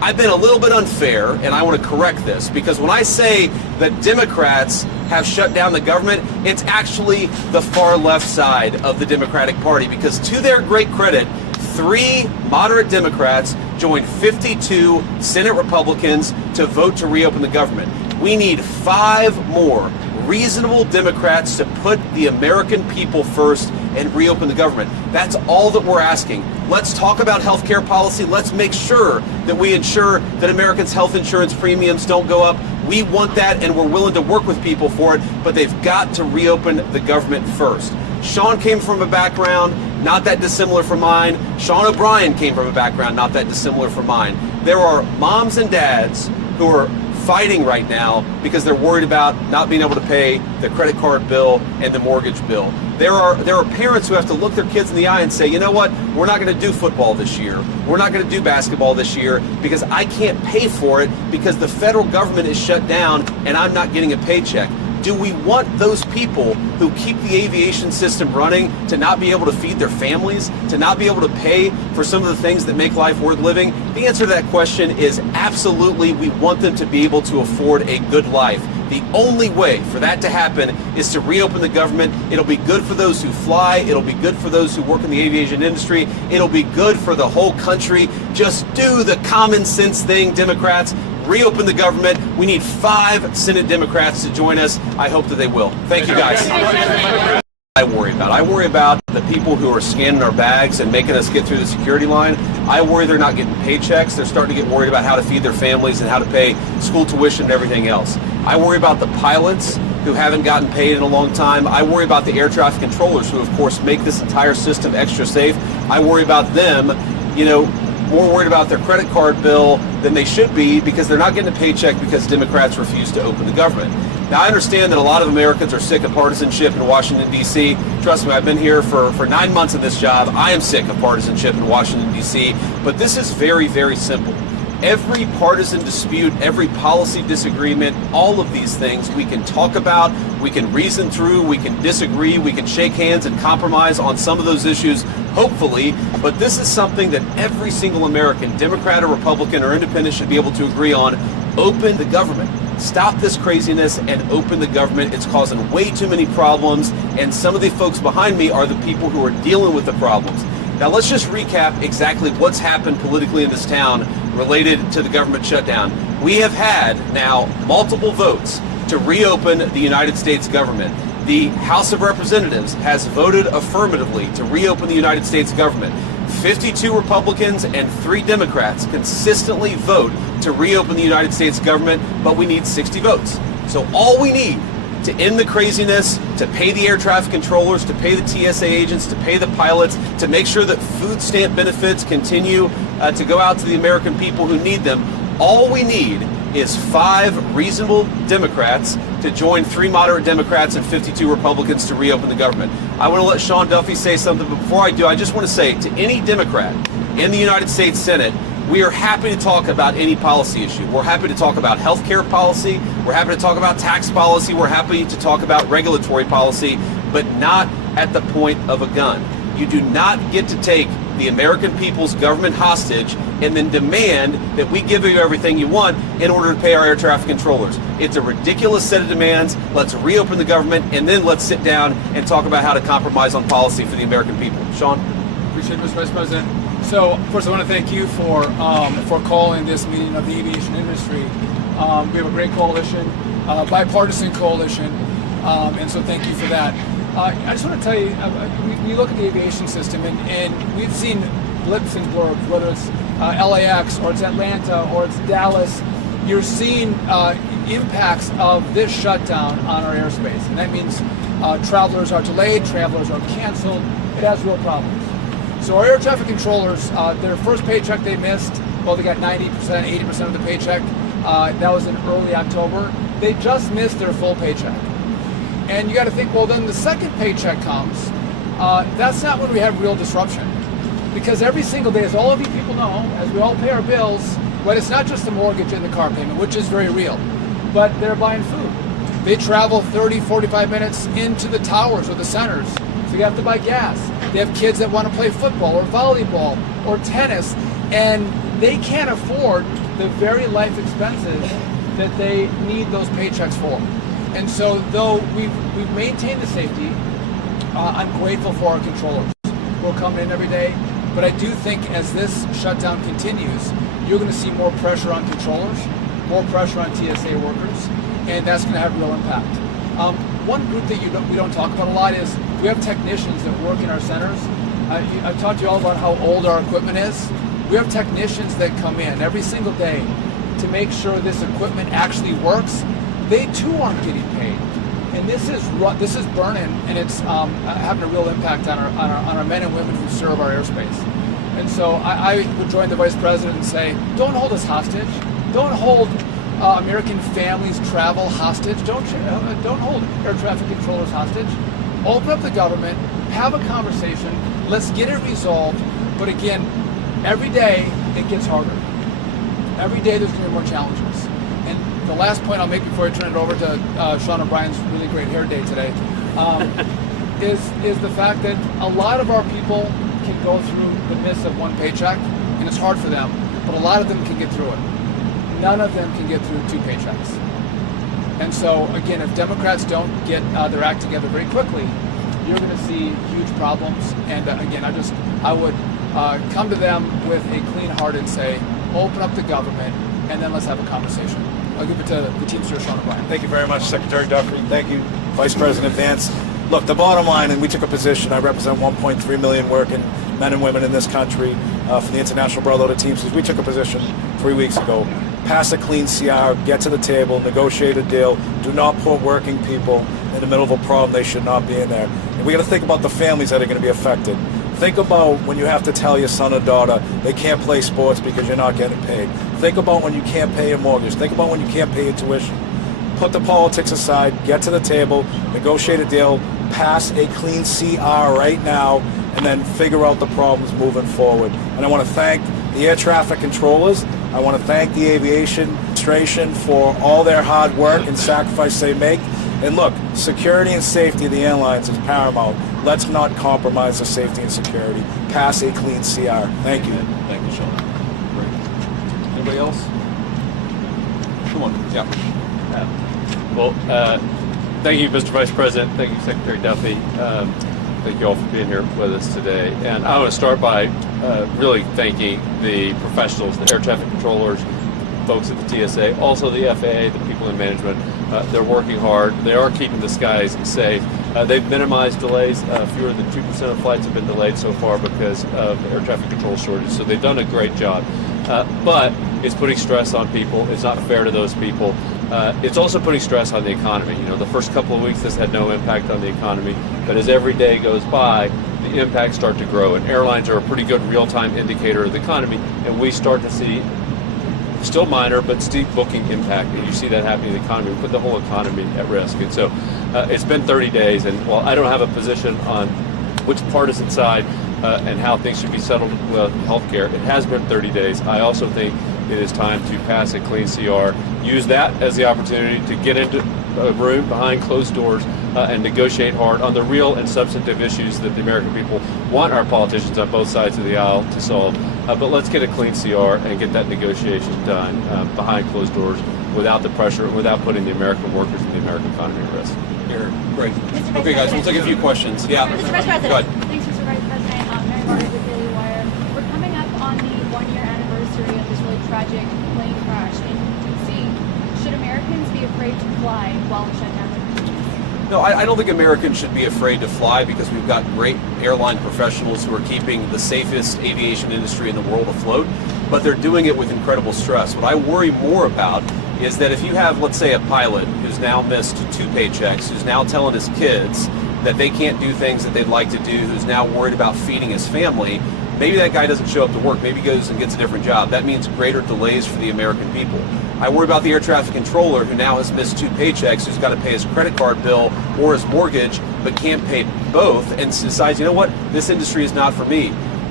I've been a little bit unfair, and I want to correct this, because when I say that Democrats have shut down the government, it's actually the far left side of the Democratic Party, because to their great credit, 3 moderate Democrats joined 52 Senate Republicans to vote to reopen the government. We need 5 more reasonable Democrats to put the American people first and reopen the government. That's all that we're asking. Let's talk about health care policy. Let's make sure that we ensure that Americans' health insurance premiums don't go up. We want that, and we're willing to work with people for it, but they've got to reopen the government first. Sean came from a background not that dissimilar from mine. Sean O'Brien came from a background not that dissimilar from mine. There are moms and dads who are fighting right now because they're worried about not being able to pay the credit card bill and the mortgage bill. There are parents who have to look their kids in the eye and say, you know what, we're not going to do football this year. We're not going to do basketball this year because I can't pay for it because the federal government is shut down and I'm not getting a paycheck. Do we want those people who keep the aviation system running to not be able to feed their families, to not be able to pay for some of the things that make life worth living? The answer to that question is absolutely. We want them to be able to afford a good life. The only way for that to happen is to reopen the government. It'll be good for those who fly. It'll be good for those who work in the aviation industry. It'll be good for the whole country. Just do the common sense thing, Democrats. Reopen the government. We need 5 Senate Democrats to join us. I hope that they will. Thank you, guys. I worry about the people who are scanning our bags and making us get through the security line. I worry they're not getting paychecks. They're starting to get worried about how to feed their families and how to pay school tuition and everything else. I worry about the pilots who haven't gotten paid in a long time. I worry about the air traffic controllers who, of course, make this entire system extra safe. I worry about them, more worried about their credit card bill than they should be because they're not getting a paycheck because Democrats refuse to open the government. Now, I understand that a lot of Americans are sick of partisanship in Washington, D.C. Trust me, I've been here for 9 months in this job. I am sick of partisanship in Washington, D.C. But this is very, very simple. Every partisan dispute, every policy disagreement, all of these things we can talk about, we can reason through, we can disagree, we can shake hands and compromise on some of those issues, hopefully, but this is something that every single American, Democrat or Republican or Independent, should be able to agree on. Open the government. Stop this craziness and open the government. It's causing way too many problems, and some of the folks behind me are the people who are dealing with the problems. Now let's just recap exactly what's happened politically in this town related to the government shutdown. We have had now multiple votes to reopen the United States government. The House of Representatives has voted affirmatively to reopen the United States government. 52 Republicans and 3 Democrats consistently vote to reopen the United States government, but we need 60 votes. So all we need to end the craziness, to pay the air traffic controllers, to pay the TSA agents, to pay the pilots, to make sure that food stamp benefits continue to go out to the American people who need them. All we need is 5 reasonable Democrats to join 3 moderate Democrats and 52 Republicans to reopen the government. I want to let Sean Duffy say something, but before I do, I just want to say to any Democrat in the United States Senate, we are happy to talk about any policy issue. We're happy to talk about health care policy. We're happy to talk about tax policy. We're happy to talk about regulatory policy, but not at the point of a gun. You do not get to take the American people's government hostage and then demand that we give you everything you want in order to pay our air traffic controllers. It's a ridiculous set of demands. Let's reopen the government, and then let's sit down and talk about how to compromise on policy for the American people. Sean? Appreciate it, Mr. Vice President. So, first, I want to thank you for calling this meeting of the aviation industry. We have a great coalition, bipartisan coalition, and so thank you for that. I just want to tell you, we look at the aviation system, and we've seen blips and blurbs, whether it's LAX or it's Atlanta or it's Dallas. You're seeing impacts of this shutdown on our airspace, and that means travelers are delayed, travelers are canceled. It has real problems. So our air traffic controllers, their first paycheck they missed, well, they got 90%, 80% of the paycheck. That was in early October. They just missed their full paycheck. And you got to think, well, then the second paycheck comes. That's not when we have real disruption. Because every single day, as all of you people know, as we all pay our bills, but it's not just the mortgage and the car payment, which is very real, but they're buying food. They travel 30, 45 minutes into the towers or the centers. So you have to buy gas. They have kids that want to play football or volleyball or tennis. and they can't afford the very life expenses that they need those paychecks for. And so though we've maintained the safety, I'm grateful for our controllers who are coming in every day, but I do think as this shutdown continues, you're going to see more pressure on controllers, more pressure on TSA workers, and that's going to have real impact. One group that we don't talk about a lot is we have technicians that work in our centers. I've talked to you all about how old our equipment is. We have technicians that come in every single day to make sure this equipment actually works. They too aren't getting paid, and this is burning, and it's having a real impact on our men and women who serve our airspace. And so I would join the Vice President and say, don't hold us hostage. Don't hold American families' travel hostage. Don't hold air traffic controllers hostage. Open up the government, have a conversation, let's get it resolved. But again, every day it gets harder. Every day there's going to be more challenges. And the last point I'll make before I turn it over to Sean O'Brien's really great hair day today is the fact that a lot of our people can go through the miss of one paycheck, and it's hard for them, but a lot of them can get through it. None of them can get through 2 paychecks. And so, again, if Democrats don't get their act together very quickly, you're going to see huge problems. And again, I would come to them with a clean heart and say, open up the government, and then let's have a conversation. I'll give it to the Teamster, Sean O'Brien. Thank you very much, Secretary Duffy. Thank you, Vice President Vance. Look, the bottom line, and we took a position, I represent 1.3 million working men and women in this country for the International Brotherhood of Teamsters. We took a position 3 weeks ago. Pass a clean CR, get to the table, negotiate a deal. Do not put working people in the middle of a problem they should not be in there. And we got to think about the families that are going to be affected. Think about when you have to tell your son or daughter they can't play sports because you're not getting paid. Think about when you can't pay your mortgage. Think about when you can't pay your tuition. Put the politics aside, get to the table, negotiate a deal, pass a clean CR right now, and then figure out the problems moving forward. And I want to thank the air traffic controllers. I want to thank the Aviation administration for all their hard work and sacrifice they make. And look, security and safety of the airlines is paramount. Let's not compromise the safety and security. Pass a clean CR. Thank you. Thank you, Sean. Great. Anybody else? Come on. Yeah. Thank you, Mr. Vice President. Thank you, Secretary Duffy. Thank you all for being here with us today. And I want to start by really thanking the professionals, the air traffic controllers, folks at the TSA, also the FAA, the people in management. They're working hard. They are keeping the skies safe. They've minimized delays. Fewer than 2% of flights have been delayed so far because of air traffic control shortages. So they've done a great job. But it's putting stress on people. It's not fair to those people. It's also putting stress on the economy. You know, the first couple of weeks this had no impact on the economy, but as every day goes by, the impacts start to grow. And airlines are a pretty good real-time indicator of the economy, and we start to see, still minor, but steep booking impact. And you see that happening in the economy. We put the whole economy at risk. And so it's been 30 days, and while I don't have a position on which partisan side and how things should be settled with healthcare, it has been 30 days. I also think it is time to pass a clean CR. Use that as the opportunity to get into a room behind closed doors and negotiate hard on the real and substantive issues that the American people want our politicians on both sides of the aisle to solve. But let's get a clean CR and get that negotiation done behind closed doors without the pressure, without putting the American workers and the American economy at risk. Here, great. Okay, guys, we'll take a few questions. Yeah. Mr. Vice President. Go ahead. Thanks, Mr. Vice President. Mary Margaret with Daily Wire. We're coming up on the 1-year anniversary of this really tragic plane crash in D.C. Should Americans be afraid to fly while the shutdown continues? No, I don't think Americans should be afraid to fly because we've got great airline professionals who are keeping the safest aviation industry in the world afloat, but they're doing it with incredible stress. What I worry more about is that if you have, let's say, a pilot who's now missed 2 paychecks, who's now telling his kids that they can't do things that they'd like to do, who's now worried about feeding his family, maybe that guy doesn't show up to work, maybe he goes and gets a different job. That means greater delays for the American people. I worry about the air traffic controller who now has missed 2 paychecks, who's got to pay his credit card bill or his mortgage, but can't pay both, and decides, you know what, this industry is not for me.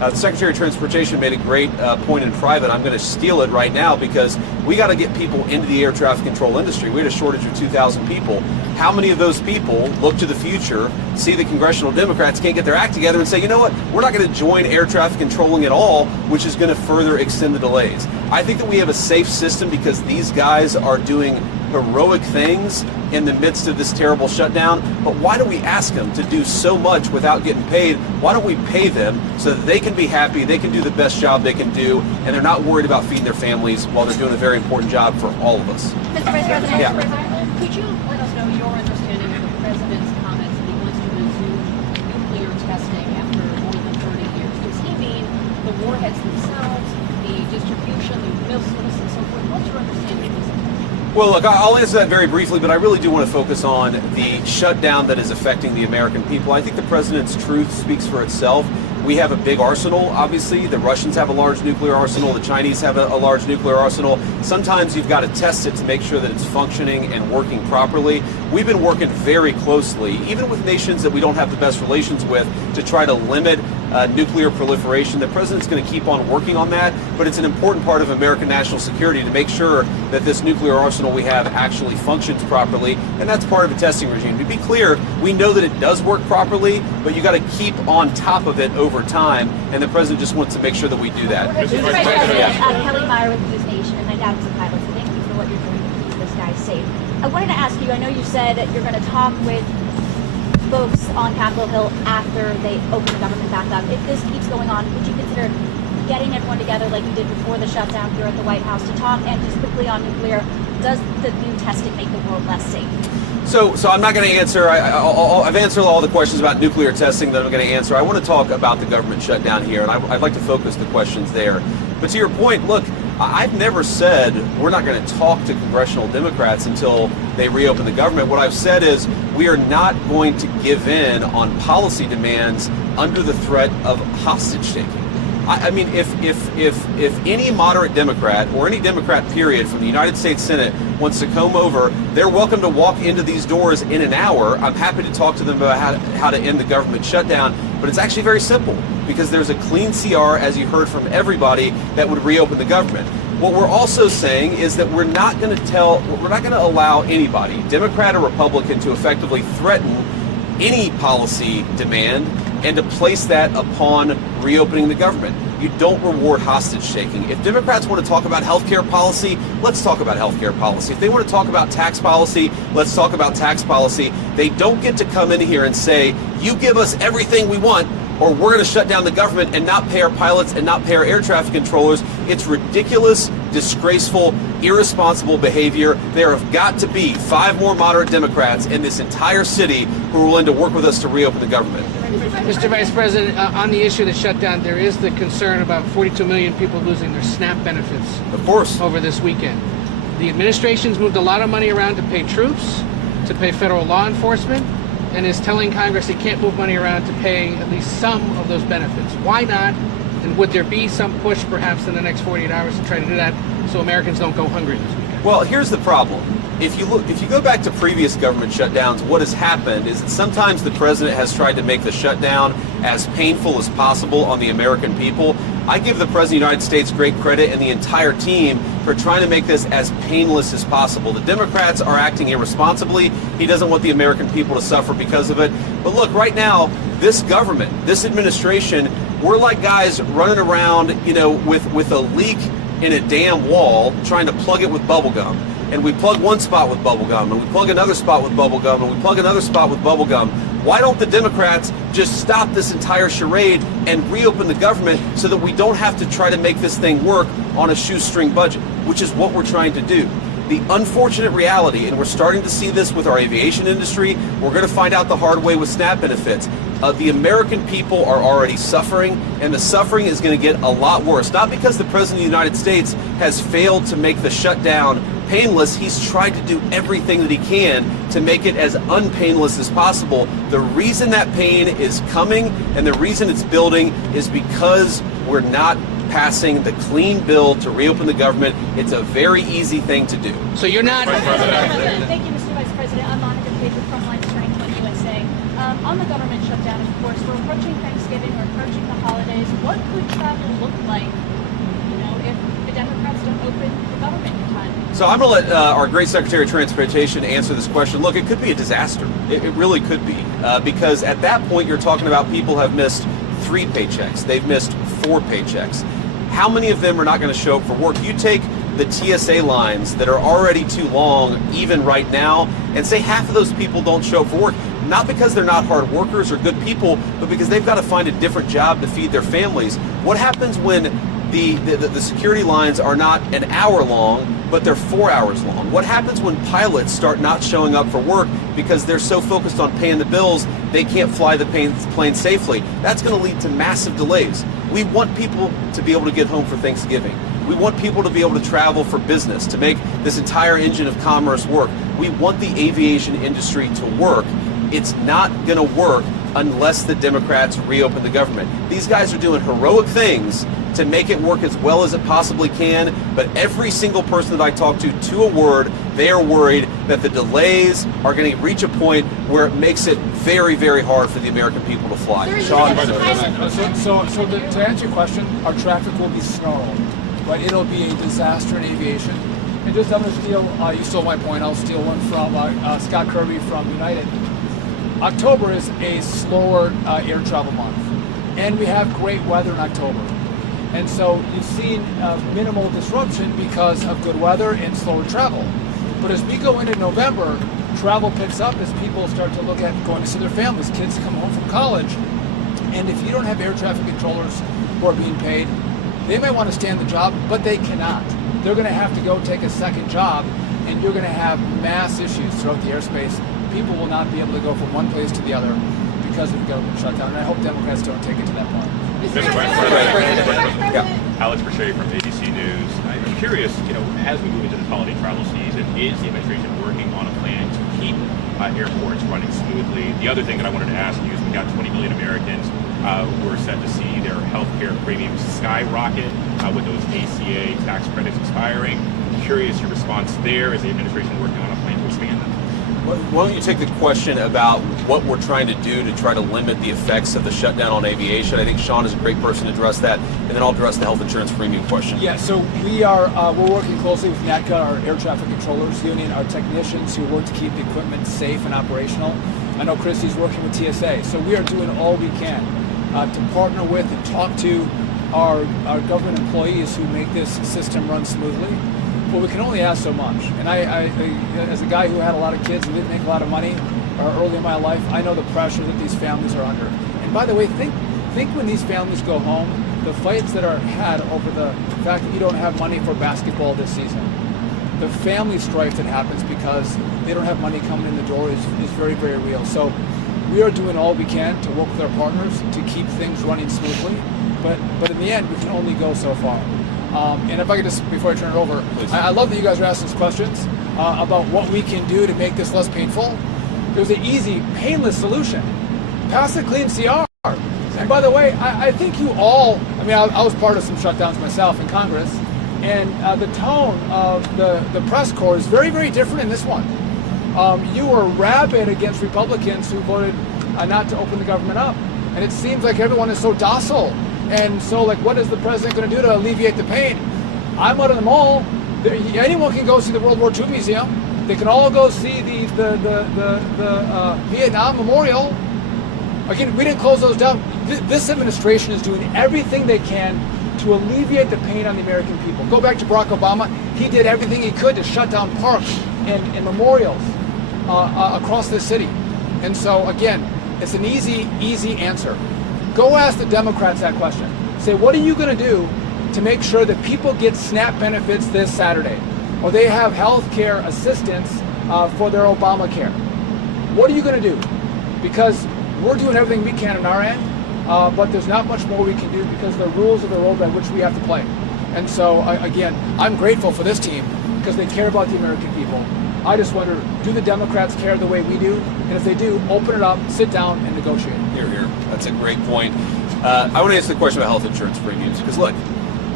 The Secretary of Transportation made a great point in private. I'm going to steal it right now because we got to get people into the air traffic control industry. We had a shortage of 2,000 people. How many of those people look to the future, see the congressional Democrats can't get their act together and say, you know what, we're not going to join air traffic controlling at all, which is going to further extend the delays. I think that we have a safe system because these guys are doing heroic things in the midst of this terrible shutdown. But why do we ask them to do so much without getting paid? Why don't we pay them so that they can be happy, they can do the best job they can do, and they're not worried about feeding their families while they're doing a very important job for all of us. Mr. Vice President, Yeah. Could you let us know your understanding of the president's comments that he wants to resume nuclear testing after more than 30 years? Does he mean the warheads themselves, the distribution, the missiles, and so forth? What's your understanding of this? Well, look, I'll answer that very briefly, but I really do want to focus on the shutdown that is affecting the American people. I think the president's truth speaks for itself. We have a big arsenal, obviously. The Russians have a large nuclear arsenal. The Chinese have a large nuclear arsenal. Sometimes you've got to test it to make sure that it's functioning and working properly. We've been working very closely, even with nations that we don't have the best relations with, to try to limit nuclear proliferation. The president's going to keep on working on that, but it's an important part of American national security to make sure that this nuclear arsenal we have actually functions properly, and that's part of a testing regime. To be clear, we know that it does work properly, but you got to keep on top of it over time, and the president just wants to make sure that we do that. Mr. Vice President, Kelly Meyer with News Nation, and my dad was a pilot, so thank you for what you're doing to keep this guy safe. I wanted to ask you, I know you said that you're going to talk with folks on Capitol Hill after they open the government back up. If this keeps going on, would you consider getting everyone together like you did before the shutdown here at the White House to talk? And just quickly on nuclear, does the new testing make the world less safe? So I'm not going to answer. I've answered all the questions about nuclear testing that I'm going to answer. I want to talk about the government shutdown here, and I'd like to focus the questions there. But to your point, look, I've never said we're not going to talk to congressional Democrats until they reopen the government. What I've said is we are not going to give in on policy demands under the threat of hostage taking. I mean, if any moderate Democrat or any Democrat period from the United States Senate wants to come over, they're welcome to walk into these doors in an hour. I'm happy to talk to them about how to end the government shutdown, but it's actually very simple because there's a clean CR, as you heard from everybody, that would reopen the government. What we're also saying is that we're not going to allow anybody, Democrat or Republican, to effectively threaten any policy demand and to place that upon reopening the government. You don't reward hostage taking. If Democrats want to talk about healthcare policy, let's talk about healthcare policy. If they want to talk about tax policy, let's talk about tax policy. They don't get to come in here and say, you give us everything we want, or we're going to shut down the government and not pay our pilots and not pay our air traffic controllers. It's ridiculous, disgraceful, irresponsible behavior. There have got to be 5 more moderate Democrats in this entire city who are willing to work with us to reopen the government. Mr. Vice President, on the issue of the shutdown, there is the concern about 42 million people losing their SNAP benefits. Of course. Over this weekend. The administration's moved a lot of money around to pay troops, to pay federal law enforcement, and is telling Congress it can't move money around to pay at least some of those benefits. Why not? And would there be some push perhaps in the next 48 hours to try to do that so Americans don't go hungry this weekend? Well, here's the problem. If you go back to previous government shutdowns, what has happened is that sometimes the president has tried to make the shutdown as painful as possible on the American people. I give the President of the United States great credit and the entire team for trying to make this as painless as possible. The Democrats are acting irresponsibly. He doesn't want the American people to suffer because of it. But look, right now, this government, this administration, we're like guys running around, with a leak in a damn wall, trying to plug it with bubble gum. And we plug one spot with bubble gum, and we plug another spot with bubble gum, and we plug another spot with bubble gum. Why don't the Democrats just stop this entire charade and reopen the government so that we don't have to try to make this thing work on a shoestring budget, which is what we're trying to do. The unfortunate reality, and we're starting to see this with our aviation industry, we're going to find out the hard way with SNAP benefits. The American people are already suffering, and the suffering is going to get a lot worse. Not because the President of the United States has failed to make the shutdown painless. He's tried to do everything that he can to make it as unpainless as possible. The reason that pain is coming and the reason it's building is because we're not passing the clean bill to reopen the government. It's a very easy thing to do. So you're not... Thank you, Mr. Vice President. I'm Monica Page with Frontline Strength on USA. On the government shutdown, of course, we're approaching Thanksgiving, we're approaching the holidays. What could travel look like, if the Democrats don't open the government in time? So I'm going to let our great Secretary of Transportation answer this question. Look, it could be a disaster. It really could be. Because at that point, you're talking about people have missed 3 paychecks. They've missed 4 paychecks. How many of them are not going to show up for work? You take the TSA lines that are already too long, even right now, and say half of those people don't show up for work. Not because they're not hard workers or good people, but because they've got to find a different job to feed their families. What happens when the security lines are not an hour long, but they're 4 hours long? What happens when pilots start not showing up for work because they're so focused on paying the bills they can't fly the plane safely? That's going to lead to massive delays. We want people to be able to get home for Thanksgiving. We want people to be able to travel for business, to make this entire engine of commerce work. We want the aviation industry to work. It's not going to work unless the Democrats reopen the government. These guys are doing heroic things to make it work as well as it possibly can, but every single person that I talk to a word, they are worried that the delays are going to reach a point where it makes it very, very hard for the American people to fly. Sean? So to answer your question, our traffic will be snarled, but it'll be a disaster in aviation. And just I'm going to steal, you stole my point, I'll steal one from Scott Kirby from United. October is a slower air travel month, and we have great weather in October. And so you've seen minimal disruption because of good weather and slower travel. But as we go into November, travel picks up as people start to look at going to see their families. Kids come home from college. And if you don't have air traffic controllers who are being paid, they may want to stay on the job, but they cannot. They're going to have to go take a second job, and you're going to have mass issues throughout the airspace. People will not be able to go from one place to the other because of the government shutdown. And I hope Democrats don't take it to that point. Mr. Vice President, Alex Brachet from ABC News. I'm curious, as we move into this holiday travel season, is the administration working on a plan to keep airports running smoothly? The other thing that I wanted to ask you is we got 20 million Americans who are set to see their health care premiums skyrocket with those ACA tax credits expiring. I'm curious your response there. Is the administration working on a plan to expand them? Why don't you take the question about what we're trying to do to try to limit the effects of the shutdown on aviation? I think Sean is a great person to address that, and then I'll address the health insurance premium question. Yeah, so we're working closely with NATCA, our air traffic controllers union, our technicians who work to keep the equipment safe and operational. I know Christy's working with TSA, so we are doing all we can to partner with and talk to our government employees who make this system run smoothly. Well, we can only ask so much. And I, as a guy who had a lot of kids and didn't make a lot of money early in my life, I know the pressure that these families are under. And by the way, think when these families go home, the fights that are had over the fact that you don't have money for basketball this season. The family strife that happens because they don't have money coming in the door is very, very real. So we are doing all we can to work with our partners to keep things running smoothly. But in the end, we can only go so far. And if I could just, before I turn it over, I love that you guys are asking us questions about what we can do to make this less painful. There's an easy, painless solution. Pass a clean CR. And by the way, I think you all, I was part of some shutdowns myself in Congress, and the tone of the press corps is very, very different in this one. You were rabid against Republicans who voted not to open the government up. And it seems like everyone is so docile. And so, what is the president going to do to alleviate the pain? I'm out of the mall. Anyone can go see the World War II Museum. They can all go see the Vietnam Memorial. Again, we didn't close those down. This administration is doing everything they can to alleviate the pain on the American people. Go back to Barack Obama. He did everything he could to shut down parks and memorials across this city. And so, again, it's an easy answer. Go ask the Democrats that question. Say, what are you going to do to make sure that people get SNAP benefits this Saturday? Or they have health care assistance for their Obamacare? What are you going to do? Because we're doing everything we can on our end, but there's not much more we can do because the rules of the road by which we have to play. And so, again, I'm grateful for this team because they care about the American people. I just wonder, do the Democrats care the way we do? And if they do, open it up, sit down, and negotiate. Here. That's a great point. I want to answer the question about health insurance premiums because, look,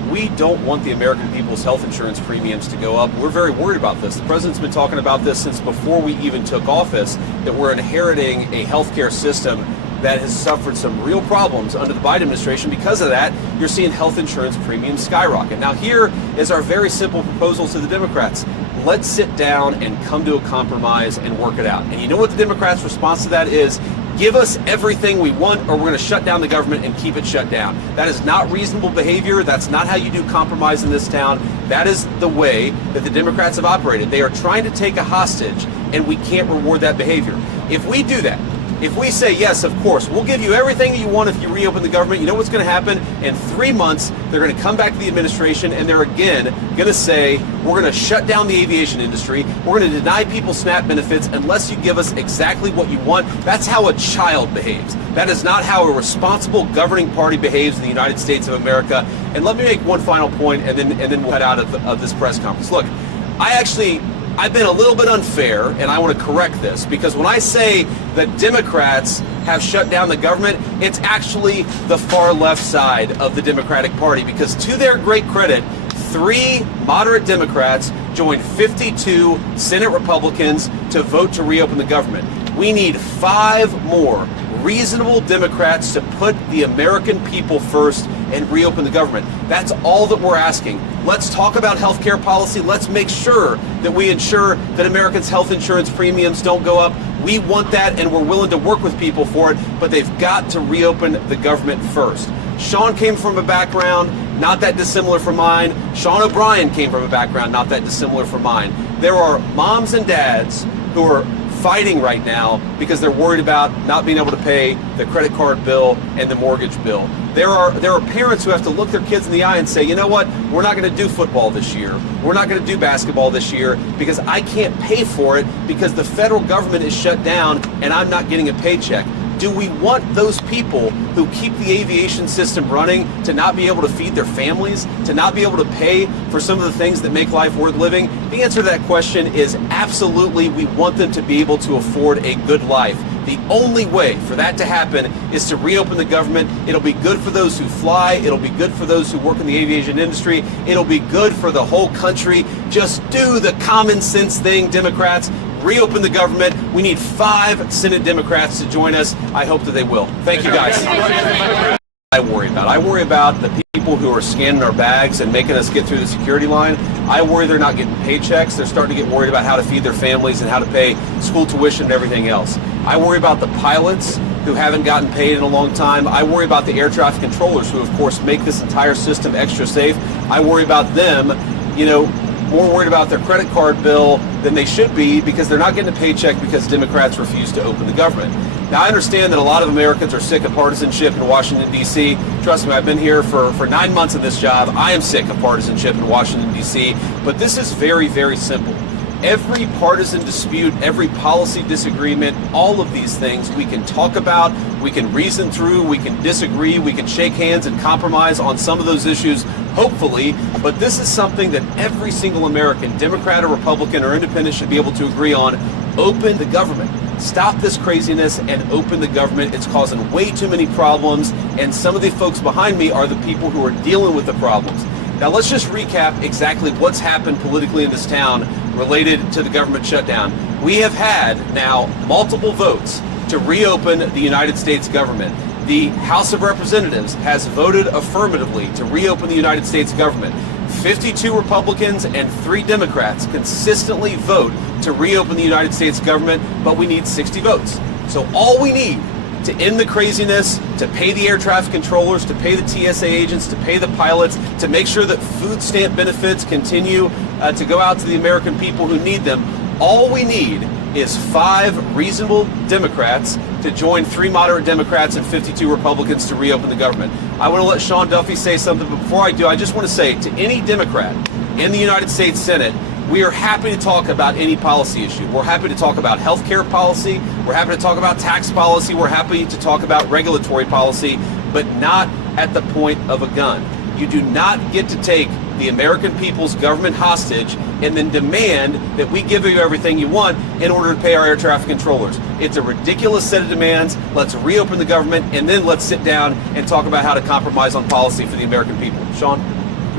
we don't want the American people's health insurance premiums to go up. We're very worried about this. The president's been talking about this since before we even took office, that we're inheriting a healthcare system that has suffered some real problems under the Biden administration. Because of that, you're seeing health insurance premiums skyrocket. Now, here is our very simple proposal to the Democrats. Let's sit down and come to a compromise and work it out. And you know what the Democrats' response to that is? Give us everything we want, or we're going to shut down the government and keep it shut down. That is not reasonable behavior. That's not how you do compromise in this town. That is the way that the Democrats have operated. They are trying to take a hostage, and we can't reward that behavior. If we do that, if we say, yes, of course, we'll give you everything you want if you reopen the government, you know what's going to happen? In 3 months, they're going to come back to the administration, and they're again going to say, we're going to shut down the aviation industry. We're going to deny people SNAP benefits unless you give us exactly what you want. That's how a child behaves. That is not how a responsible governing party behaves in the United States of America. And let me make one final point, and then we'll head out of this press conference. Look, I've been a little bit unfair, and I want to correct this, because when I say that Democrats have shut down the government, it's actually the far left side of the Democratic Party, because to their great credit, 3 moderate Democrats joined 52 Senate Republicans to vote to reopen the government. We need 5 more reasonable Democrats to put the American people first and reopen the government. That's all that we're asking. Let's talk about health care policy. Let's make sure that we ensure that Americans' health insurance premiums don't go up. We want that, and we're willing to work with people for it, but they've got to reopen the government first. Sean came from a background not that dissimilar from mine. Sean O'Brien came from a background not that dissimilar from mine. There are moms and dads who are fighting right now because they're worried about not being able to pay the credit card bill and the mortgage bill. There are parents who have to look their kids in the eye and say, you know what, we're not going to do football this year. We're not going to do basketball this year because I can't pay for it because the federal government is shut down and I'm not getting a paycheck. Do we want those people who keep the aviation system running to not be able to feed their families, to not be able to pay for some of the things that make life worth living? The answer to that question is absolutely. We want them to be able to afford a good life. The only way for that to happen is to reopen the government. It'll be good for those who fly. It'll be good for those who work in the aviation industry. It'll be good for the whole country. Just do the common sense thing, Democrats. Reopen the government. We need 5 Senate Democrats to join us. I hope that they will. Thank you, guys. I worry about the people who are scanning our bags and making us get through the security line. I worry they're not getting paychecks. They're starting to get worried about how to feed their families and how to pay school tuition and everything else. I worry about the pilots who haven't gotten paid in a long time. I worry about the air traffic controllers who, of course, make this entire system extra safe. I worry about them, more worried about their credit card bill than they should be because they're not getting a paycheck because Democrats refuse to open the government. Now, I understand that a lot of Americans are sick of partisanship in Washington, D.C. Trust me, I've been here for 9 months in this job. I am sick of partisanship in Washington, D.C. But this is very, very simple. Every partisan dispute, every policy disagreement, all of these things we can talk about, we can reason through, we can disagree, we can shake hands and compromise on some of those issues, hopefully, but this is something that every single American, Democrat or Republican or Independent, should be able to agree on. Open the government. Stop this craziness and open the government. It's causing way too many problems, and some of the folks behind me are the people who are dealing with the problems. Now let's just recap exactly what's happened politically in this town related to the government shutdown. We have had now multiple votes to reopen the United States government. The House of Representatives has voted affirmatively to reopen the United States government. 52 Republicans and 3 Democrats consistently vote to reopen the United States government, but we need 60 votes. So all we need to end the craziness, to pay the air traffic controllers, to pay the TSA agents, to pay the pilots, to make sure that food stamp benefits continue to go out to the American people who need them. All we need is 5 reasonable Democrats to join 3 moderate Democrats and 52 Republicans to reopen the government. I want to let Sean Duffy say something, but before I do, I just want to say to any Democrat in the United States Senate, we are happy to talk about any policy issue. We're happy to talk about health care policy. We're happy to talk about tax policy. We're happy to talk about regulatory policy, but not at the point of a gun. You do not get to take the American people's government hostage and then demand that we give you everything you want in order to pay our air traffic controllers. It's a ridiculous set of demands. Let's reopen the government, and then let's sit down and talk about how to compromise on policy for the American people. Sean?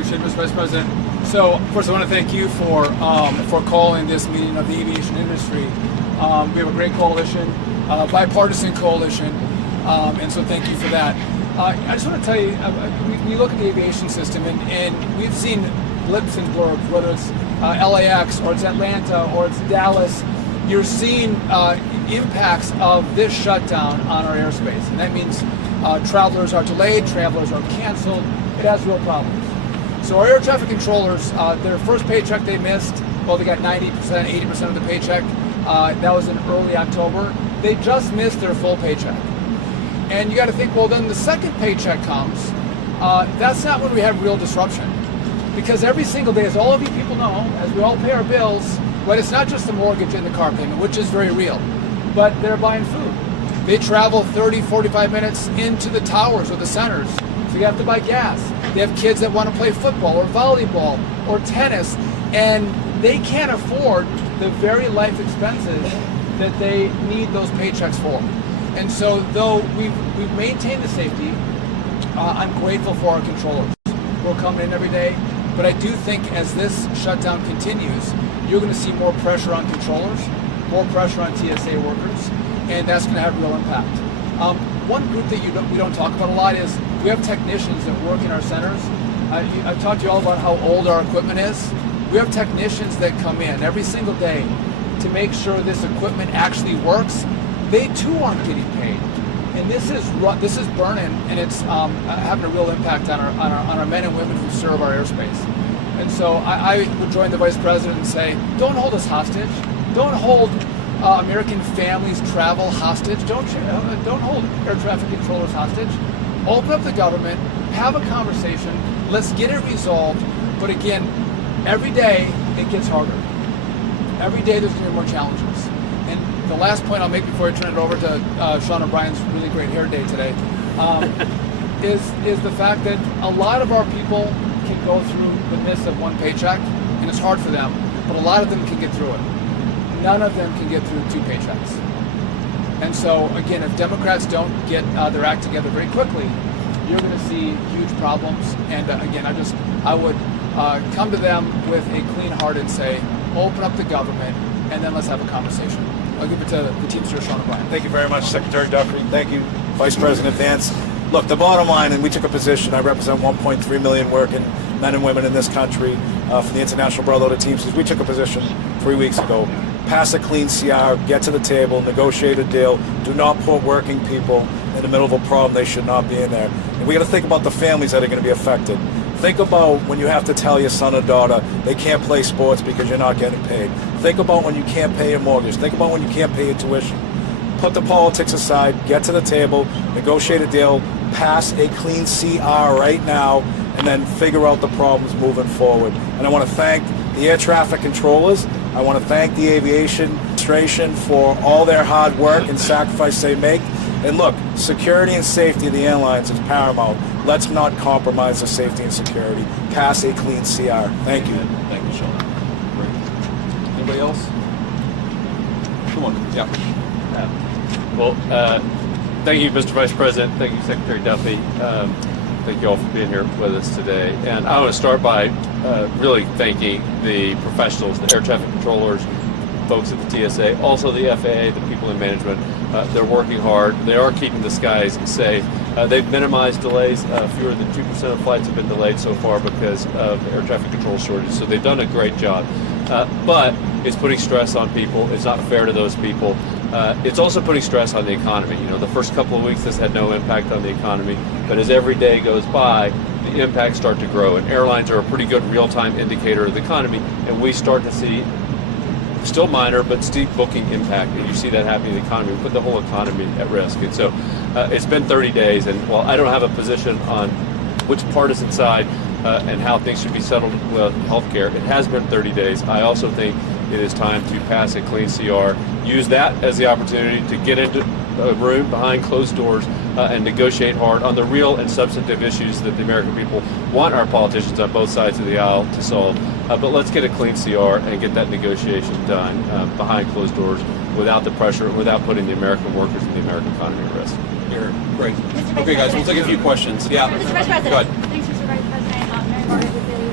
Appreciate it, Mr. Vice President. So, first, I want to thank you for calling this meeting of the aviation industry. We have a great coalition, bipartisan coalition, and so thank you for that. I just want to tell you, we look at the aviation system, and we've seen blips and blurbs, whether it's LAX or it's Atlanta or it's Dallas. You're seeing impacts of this shutdown on our airspace, and that means travelers are delayed, travelers are canceled. It has real problems. So our air traffic controllers, their first paycheck they missed, well, they got 90%, 80% of the paycheck. That was in early October. They just missed their full paycheck. And you got to think, well, then the second paycheck comes. That's not when we have real disruption. Because every single day, as all of you people know, as we all pay our bills, but it's not just the mortgage and the car payment, which is very real, but they're buying food. They travel 30, 45 minutes into the towers or the centers, so you have to buy gas. They have kids that want to play football or volleyball or tennis, and they can't afford the very life expenses that they need those paychecks for. And so though we've maintained the safety, I'm grateful for our controllers who are coming in every day. But I do think as this shutdown continues, you're going to see more pressure on controllers, more pressure on TSA workers, and that's going to have real impact. One group that we don't talk about a lot is we have technicians that work in our centers. I've talked to you all about how old our equipment is. We have technicians that come in every single day to make sure this equipment actually works. They too aren't getting paid, and this is burning, and it's having a real impact on our men and women who serve our airspace. And so I would join the Vice President and say, don't hold us hostage. Don't hold American families' travel hostage. Don't hold air traffic controllers hostage. Open up the government, have a conversation. Let's get it resolved. But again, every day it gets harder. Every day there's going to be more challenges. And the last point I'll make before I turn it over to Sean O'Brien's really great hair day today is the fact that a lot of our people can go through the miss of one paycheck, and it's hard for them, but a lot of them can get through it. None of them can get through two paychecks. And so, again, if Democrats don't get their act together very quickly, you're going to see huge problems. And again, I would come to them with a clean heart and say, open up the government, and then let's have a conversation. I'll give it to the Teamster, Sean O'Brien. Thank you very much, Secretary Duffy. Thank you, Vice President Vance. Look, the bottom line, and we took a position, I represent 1.3 million working men and women in this country for the International Brotherhood of Teamsters. We took a position 3 weeks ago. Pass a clean CR, get to the table, negotiate a deal. Do not put working people in the middle of a problem they should not be in there. And we got to think about the families that are going to be affected. Think about when you have to tell your son or daughter they can't play sports because you're not getting paid. Think about when you can't pay your mortgage. Think about when you can't pay your tuition. Put the politics aside, get to the table, negotiate a deal, pass a clean CR right now, and then figure out the problems moving forward. And I want to thank the air traffic controllers. I want to thank the aviation administration for all their hard work and sacrifice they make. And look, security and safety of the airlines is paramount. Let's not compromise the safety and security. Pass a clean CR. Thank you. Thank you, Sean. Great. Anybody else? Come on. Yeah. Well, thank you, Mr. Vice President. Thank you, Secretary Duffy. Thank you all for being here with us today. And I want to start by really thanking the professionals, the air traffic controllers, folks at the TSA, also the FAA, the people in management. They're working hard. They are keeping the skies safe. They've minimized delays. Fewer than 2% of flights have been delayed so far because of air traffic control shortage. So they've done a great job. But it's putting stress on people. It's not fair to those people. It's also putting stress on the economy. You know, the first couple of weeks this had no impact on the economy, but as every day goes by, the impacts start to grow. And airlines are a pretty good real-time indicator of the economy, and we start to see, still minor, but steep booking impact. And you see that happening in the economy. We put the whole economy at risk. And so it's been 30 days, and while I don't have a position on which partisan side and how things should be settled with healthcare, it has been 30 days. I also think it is time to pass a clean CR. Use that as the opportunity to get into a room behind closed doors and negotiate hard on the real and substantive issues that the American people want our politicians on both sides of the aisle to solve. But let's get a clean CR and get that negotiation done behind closed doors without the pressure, without putting the American workers and the American economy at risk. Here, great. Okay, guys, we'll take a few questions. Yeah. Mr. Vice President. Go ahead. Thanks, Mr. Vice President. Mary Margaret with the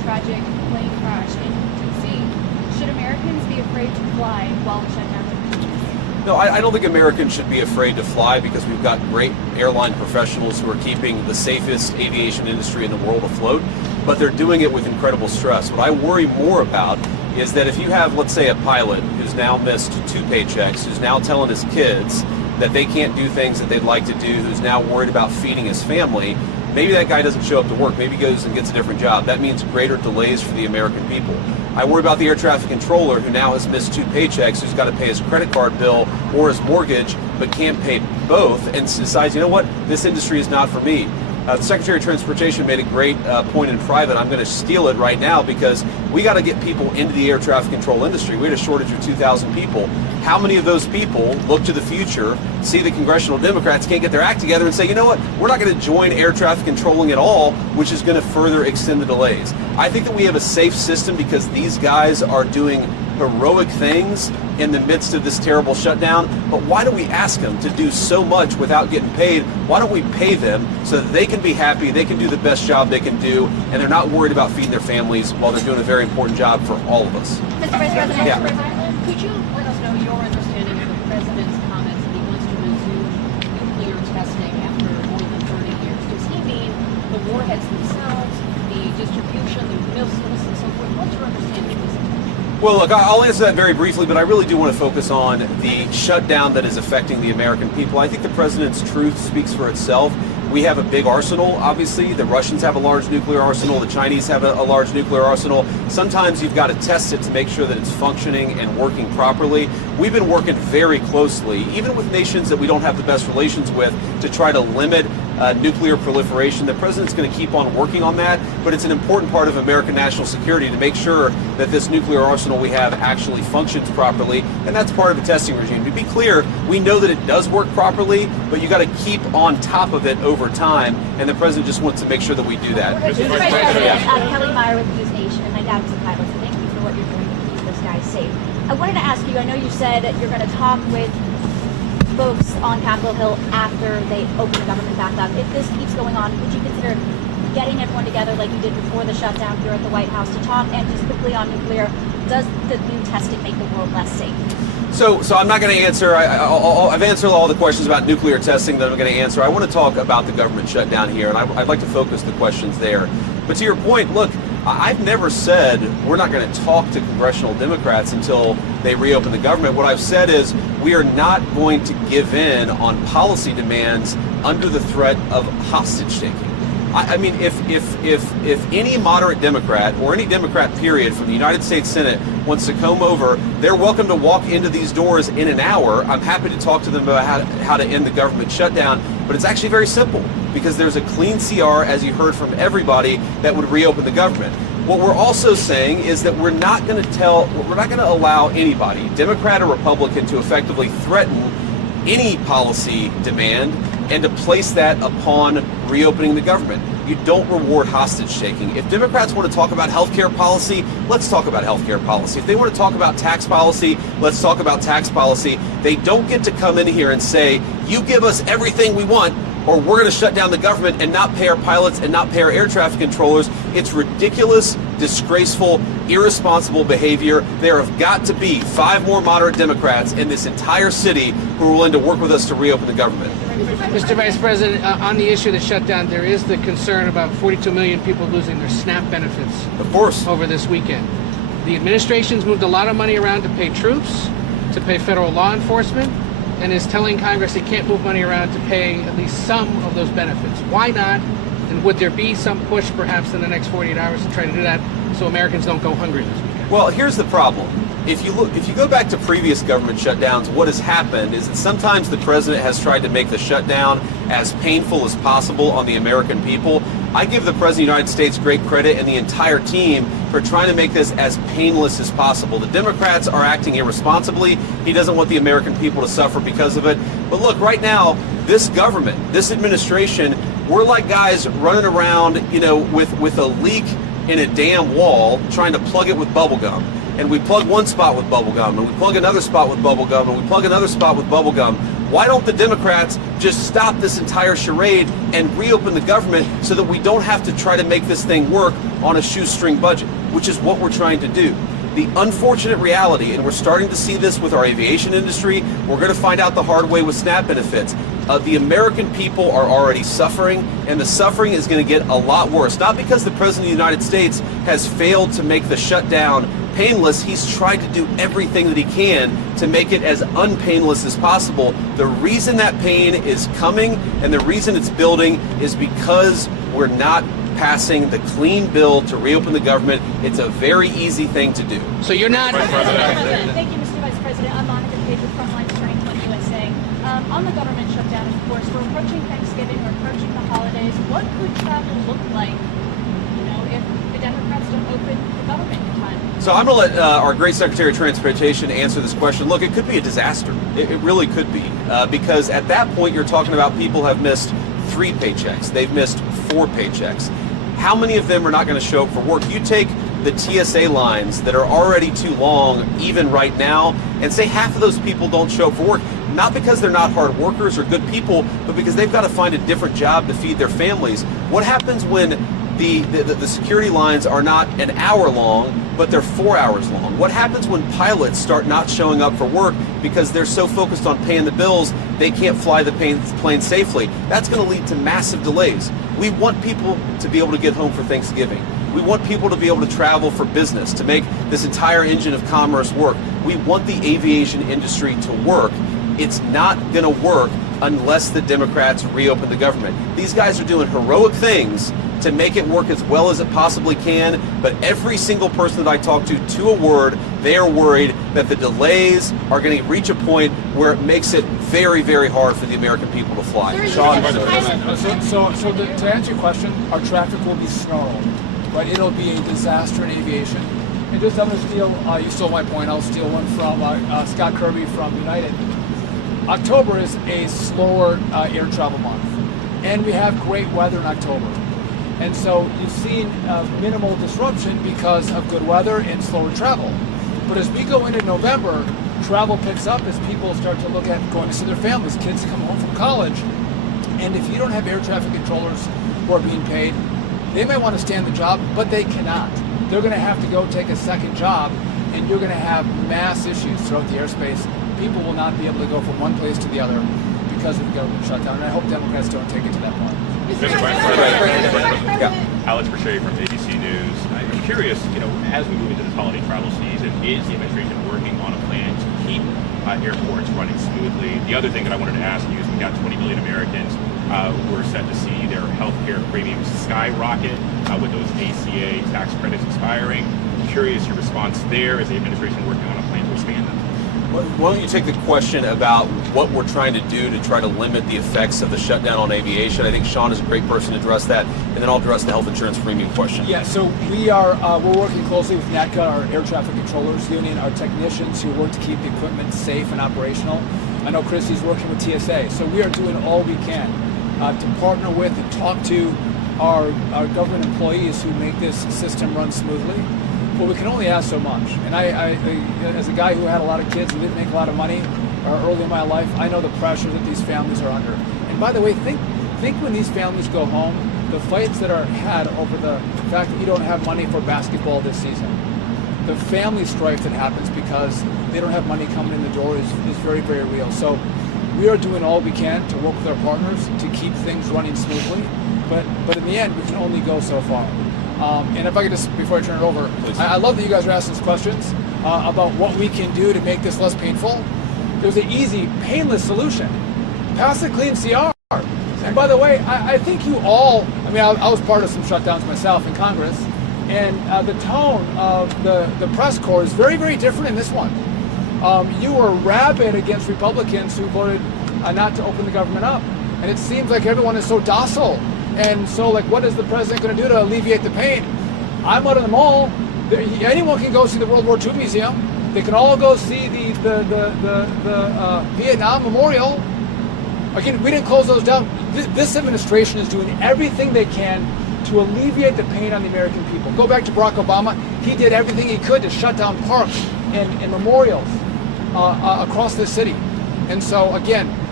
tragic plane crash in D.C. Should Americans be afraid to fly while the shutdown continues? No, I don't think Americans should be afraid to fly because we've got great airline professionals who are keeping the safest aviation industry in the world afloat, but they're doing it with incredible stress. What I worry more about is that if you have, let's say, a pilot who's now missed 2 paychecks, who's now telling his kids that they can't do things that they'd like to do, who's now worried about feeding his family, maybe that guy doesn't show up to work, maybe he goes and gets a different job. That means greater delays for the American people. I worry about the air traffic controller who now has missed 2 paychecks, who's got to pay his credit card bill or his mortgage, but can't pay both, and decides, you know what, this industry is not for me. The Secretary of Transportation made a great point in private. I'm going to steal it right now because we got to get people into the air traffic control industry. We had a shortage of 2,000 people. How many of those people look to the future, see the Congressional Democrats can't get their act together and say, you know what, we're not going to join air traffic controlling at all, which is going to further extend the delays. I think that we have a safe system because these guys are doing heroic things in the midst of this terrible shutdown, but why do we ask them to do so much without getting paid? Why don't we pay them so that they can be happy, they can do the best job they can do, and they're not worried about feeding their families while they're doing a very important job for all of us. Mr. Vice President, Yeah. Could you let us know your understanding of the president's comments that he wants to resume nuclear testing after more than 30 years? Does he mean the warheads themselves, the distribution, the missiles, and so forth? What's your understanding of this? Well, look, I'll answer that very briefly, but I really do want to focus on the shutdown that is affecting the American people. I think the president's truth speaks for itself. We have a big arsenal, obviously. The Russians have a large nuclear arsenal. The Chinese have a large nuclear arsenal. Sometimes you've got to test it to make sure that it's functioning and working properly. We've been working very closely, even with nations that we don't have the best relations with, to try to limit nuclear proliferation. The president's going to keep on working on that, but it's an important part of American national security to make sure that this nuclear arsenal we have actually functions properly, and that's part of a testing regime. To be clear, we know that it does work properly, but you got to keep on top of it over time, and the president just wants to make sure that we do that. Mr. Vice President, Kelly Meyer with News Nation, and my dad was a pilot, so thank you for what you're doing to keep this guy safe. I wanted to ask you, I know you said that you're going to talk with folks on Capitol Hill after they open the government back up. If this keeps going on, would you consider getting everyone together like you did before the shutdown here at the White House to talk? And just quickly on nuclear, does the new testing make the world less safe? So I'm not going to answer. I've answered all the questions about nuclear testing that I'm going to answer. I want to talk about the government shutdown here, and I'd like to focus the questions there. But to your point, look, I've never said we're not going to talk to Congressional Democrats until they reopen the government. What I've said is we are not going to give in on policy demands under the threat of hostage taking. I mean, if any moderate Democrat or any Democrat period from the United States Senate wants to come over, they're welcome to walk into these doors in an hour. I'm happy to talk to them about how to end the government shutdown, but it's actually very simple because there's a clean CR, as you heard from everybody, that would reopen the government. What we're also saying is that we're not going to allow anybody, Democrat or Republican, to effectively threaten any policy demand and to place that upon reopening the government. You don't reward hostage taking. If Democrats want to talk about healthcare policy, let's talk about healthcare policy. If they want to talk about tax policy, let's talk about tax policy. They don't get to come in here and say, you give us everything we want, or we're going to shut down the government and not pay our pilots and not pay our air traffic controllers. It's ridiculous, disgraceful, irresponsible behavior. There have got to be 5 more moderate Democrats in this entire city who are willing to work with us to reopen the government. Mr. Vice President, on the issue of the shutdown, there is the concern about 42 million people losing their SNAP benefits. Of course. Over this weekend. The administration's moved a lot of money around to pay troops, to pay federal law enforcement, and is telling Congress it can't move money around to pay at least some of those benefits. Why not? And would there be some push perhaps in the next 48 hours to try to do that so Americans don't go hungry this weekend? Well, here's the problem. If you go back to previous government shutdowns, what has happened is that sometimes the president has tried to make the shutdown as painful as possible on the American people. I give the President of the United States great credit and the entire team for trying to make this as painless as possible. The Democrats are acting irresponsibly. He doesn't want the American people to suffer because of it. But look, right now, this government, this administration, we're like guys running around, with a leak in a damn wall, trying to plug it with bubble gum. And we plug one spot with bubble gum, and we plug another spot with bubble gum, and we plug another spot with bubble gum. Why don't the Democrats just stop this entire charade and reopen the government so that we don't have to try to make this thing work on a shoestring budget, which is what we're trying to do. The unfortunate reality, and we're starting to see this with our aviation industry, we're going to find out the hard way with SNAP benefits. The American people are already suffering, and the suffering is going to get a lot worse. Not because the President of the United States has failed to make the shutdown painless. He's tried to do everything that he can to make it as unpainless as possible. The reason that pain is coming and the reason it's building is because we're not passing the clean bill to reopen the government. It's a very easy thing to do. So you're not. Thank you, Mr. Vice President. I'm Monica Page with Frontline Strength on USA. On the government shutdown, of course, we're approaching Thanksgiving, we're approaching the holidays. What could travel look like, if the Democrats don't open the government in time? So I'm going to let our great Secretary of Transportation answer this question. Look, it could be a disaster. It really could be. Because at that point, you're talking about people have missed 3 paychecks. They've missed 4 paychecks. How many of them are not going to show up for work? You take the TSA lines that are already too long, even right now, and say half of those people don't show up for work. Not because they're not hard workers or good people, but because they've got to find a different job to feed their families. What happens when the security lines are not an hour long, but they're 4 hours long? What happens when pilots start not showing up for work because they're so focused on paying the bills, they can't fly the plane safely? That's going to lead to massive delays. We want people to be able to get home for Thanksgiving. We want people to be able to travel for business, to make this entire engine of commerce work. We want the aviation industry to work. It's not going to work unless the Democrats reopen the government. These guys are doing heroic things to make it work as well as it possibly can, but every single person that I talk to a word, they are worried that the delays are going to reach a point where it makes it very, very hard for the American people to fly. Sean? To answer your question, our traffic will be snarled, but it'll be a disaster in aviation. And just I'm going to steal, you stole my point, I'll steal one from Scott Kirby from United. October is a slower air travel month, and we have great weather in October. And so you've seen minimal disruption because of good weather and slower travel. But as we go into November, travel picks up as people start to look at going to see their families, kids come home from college. And if you don't have air traffic controllers who are being paid, they might want to stay on the job, but they cannot. They're going to have to go take a second job, and you're going to have mass issues throughout the airspace. People will not be able to go from one place to the other because of the government shutdown. And I hope Democrats don't take it to that point. Alex Brachet from ABC News. I'm curious, as we move into this holiday travel season, is the administration working on a plan to keep airports running smoothly? The other thing that I wanted to ask you is we've got 20 million Americans who are set to see their health care premiums skyrocket with those ACA tax credits expiring. I'm curious your response there. Is the administration working on a plan to expand them? Why don't you take the question about what we're trying to do to try to limit the effects of the shutdown on aviation? I think Sean is a great person to address that, and then I'll address the health insurance premium question. Yeah, so we're working closely with NATCA, our air traffic controllers union, our technicians who work to keep the equipment safe and operational. I know Christy's working with TSA, so we are doing all we can to partner with and talk to our government employees who make this system run smoothly. But we can only ask so much. And I, as a guy who had a lot of kids and didn't make a lot of money early in my life, I know the pressure that these families are under. And by the way, think when these families go home, the fights that are had over the fact that you don't have money for basketball this season, the family strife that happens because they don't have money coming in the door is very, very real. So we are doing all we can to work with our partners to keep things running smoothly. But in the end, we can only go so far. And if I could just, before I turn it over, I love that you guys are asking us questions about what we can do to make this less painful. There's an easy, painless solution. Pass a clean CR. And by the way, I think you all, I was part of some shutdowns myself in Congress, and the tone of the press corps is very, very different in this one. You were rabid against Republicans who voted not to open the government up. And it seems like everyone is so docile. And so, what is the president going to do to alleviate the pain? I'm out of the mall. Anyone can go see the World War II Museum. They can all go see the Vietnam Memorial. Again, we didn't close those down. This administration is doing everything they can to alleviate the pain on the American people. Go back to Barack Obama. He did everything he could to shut down parks and memorials across this city. And so, again,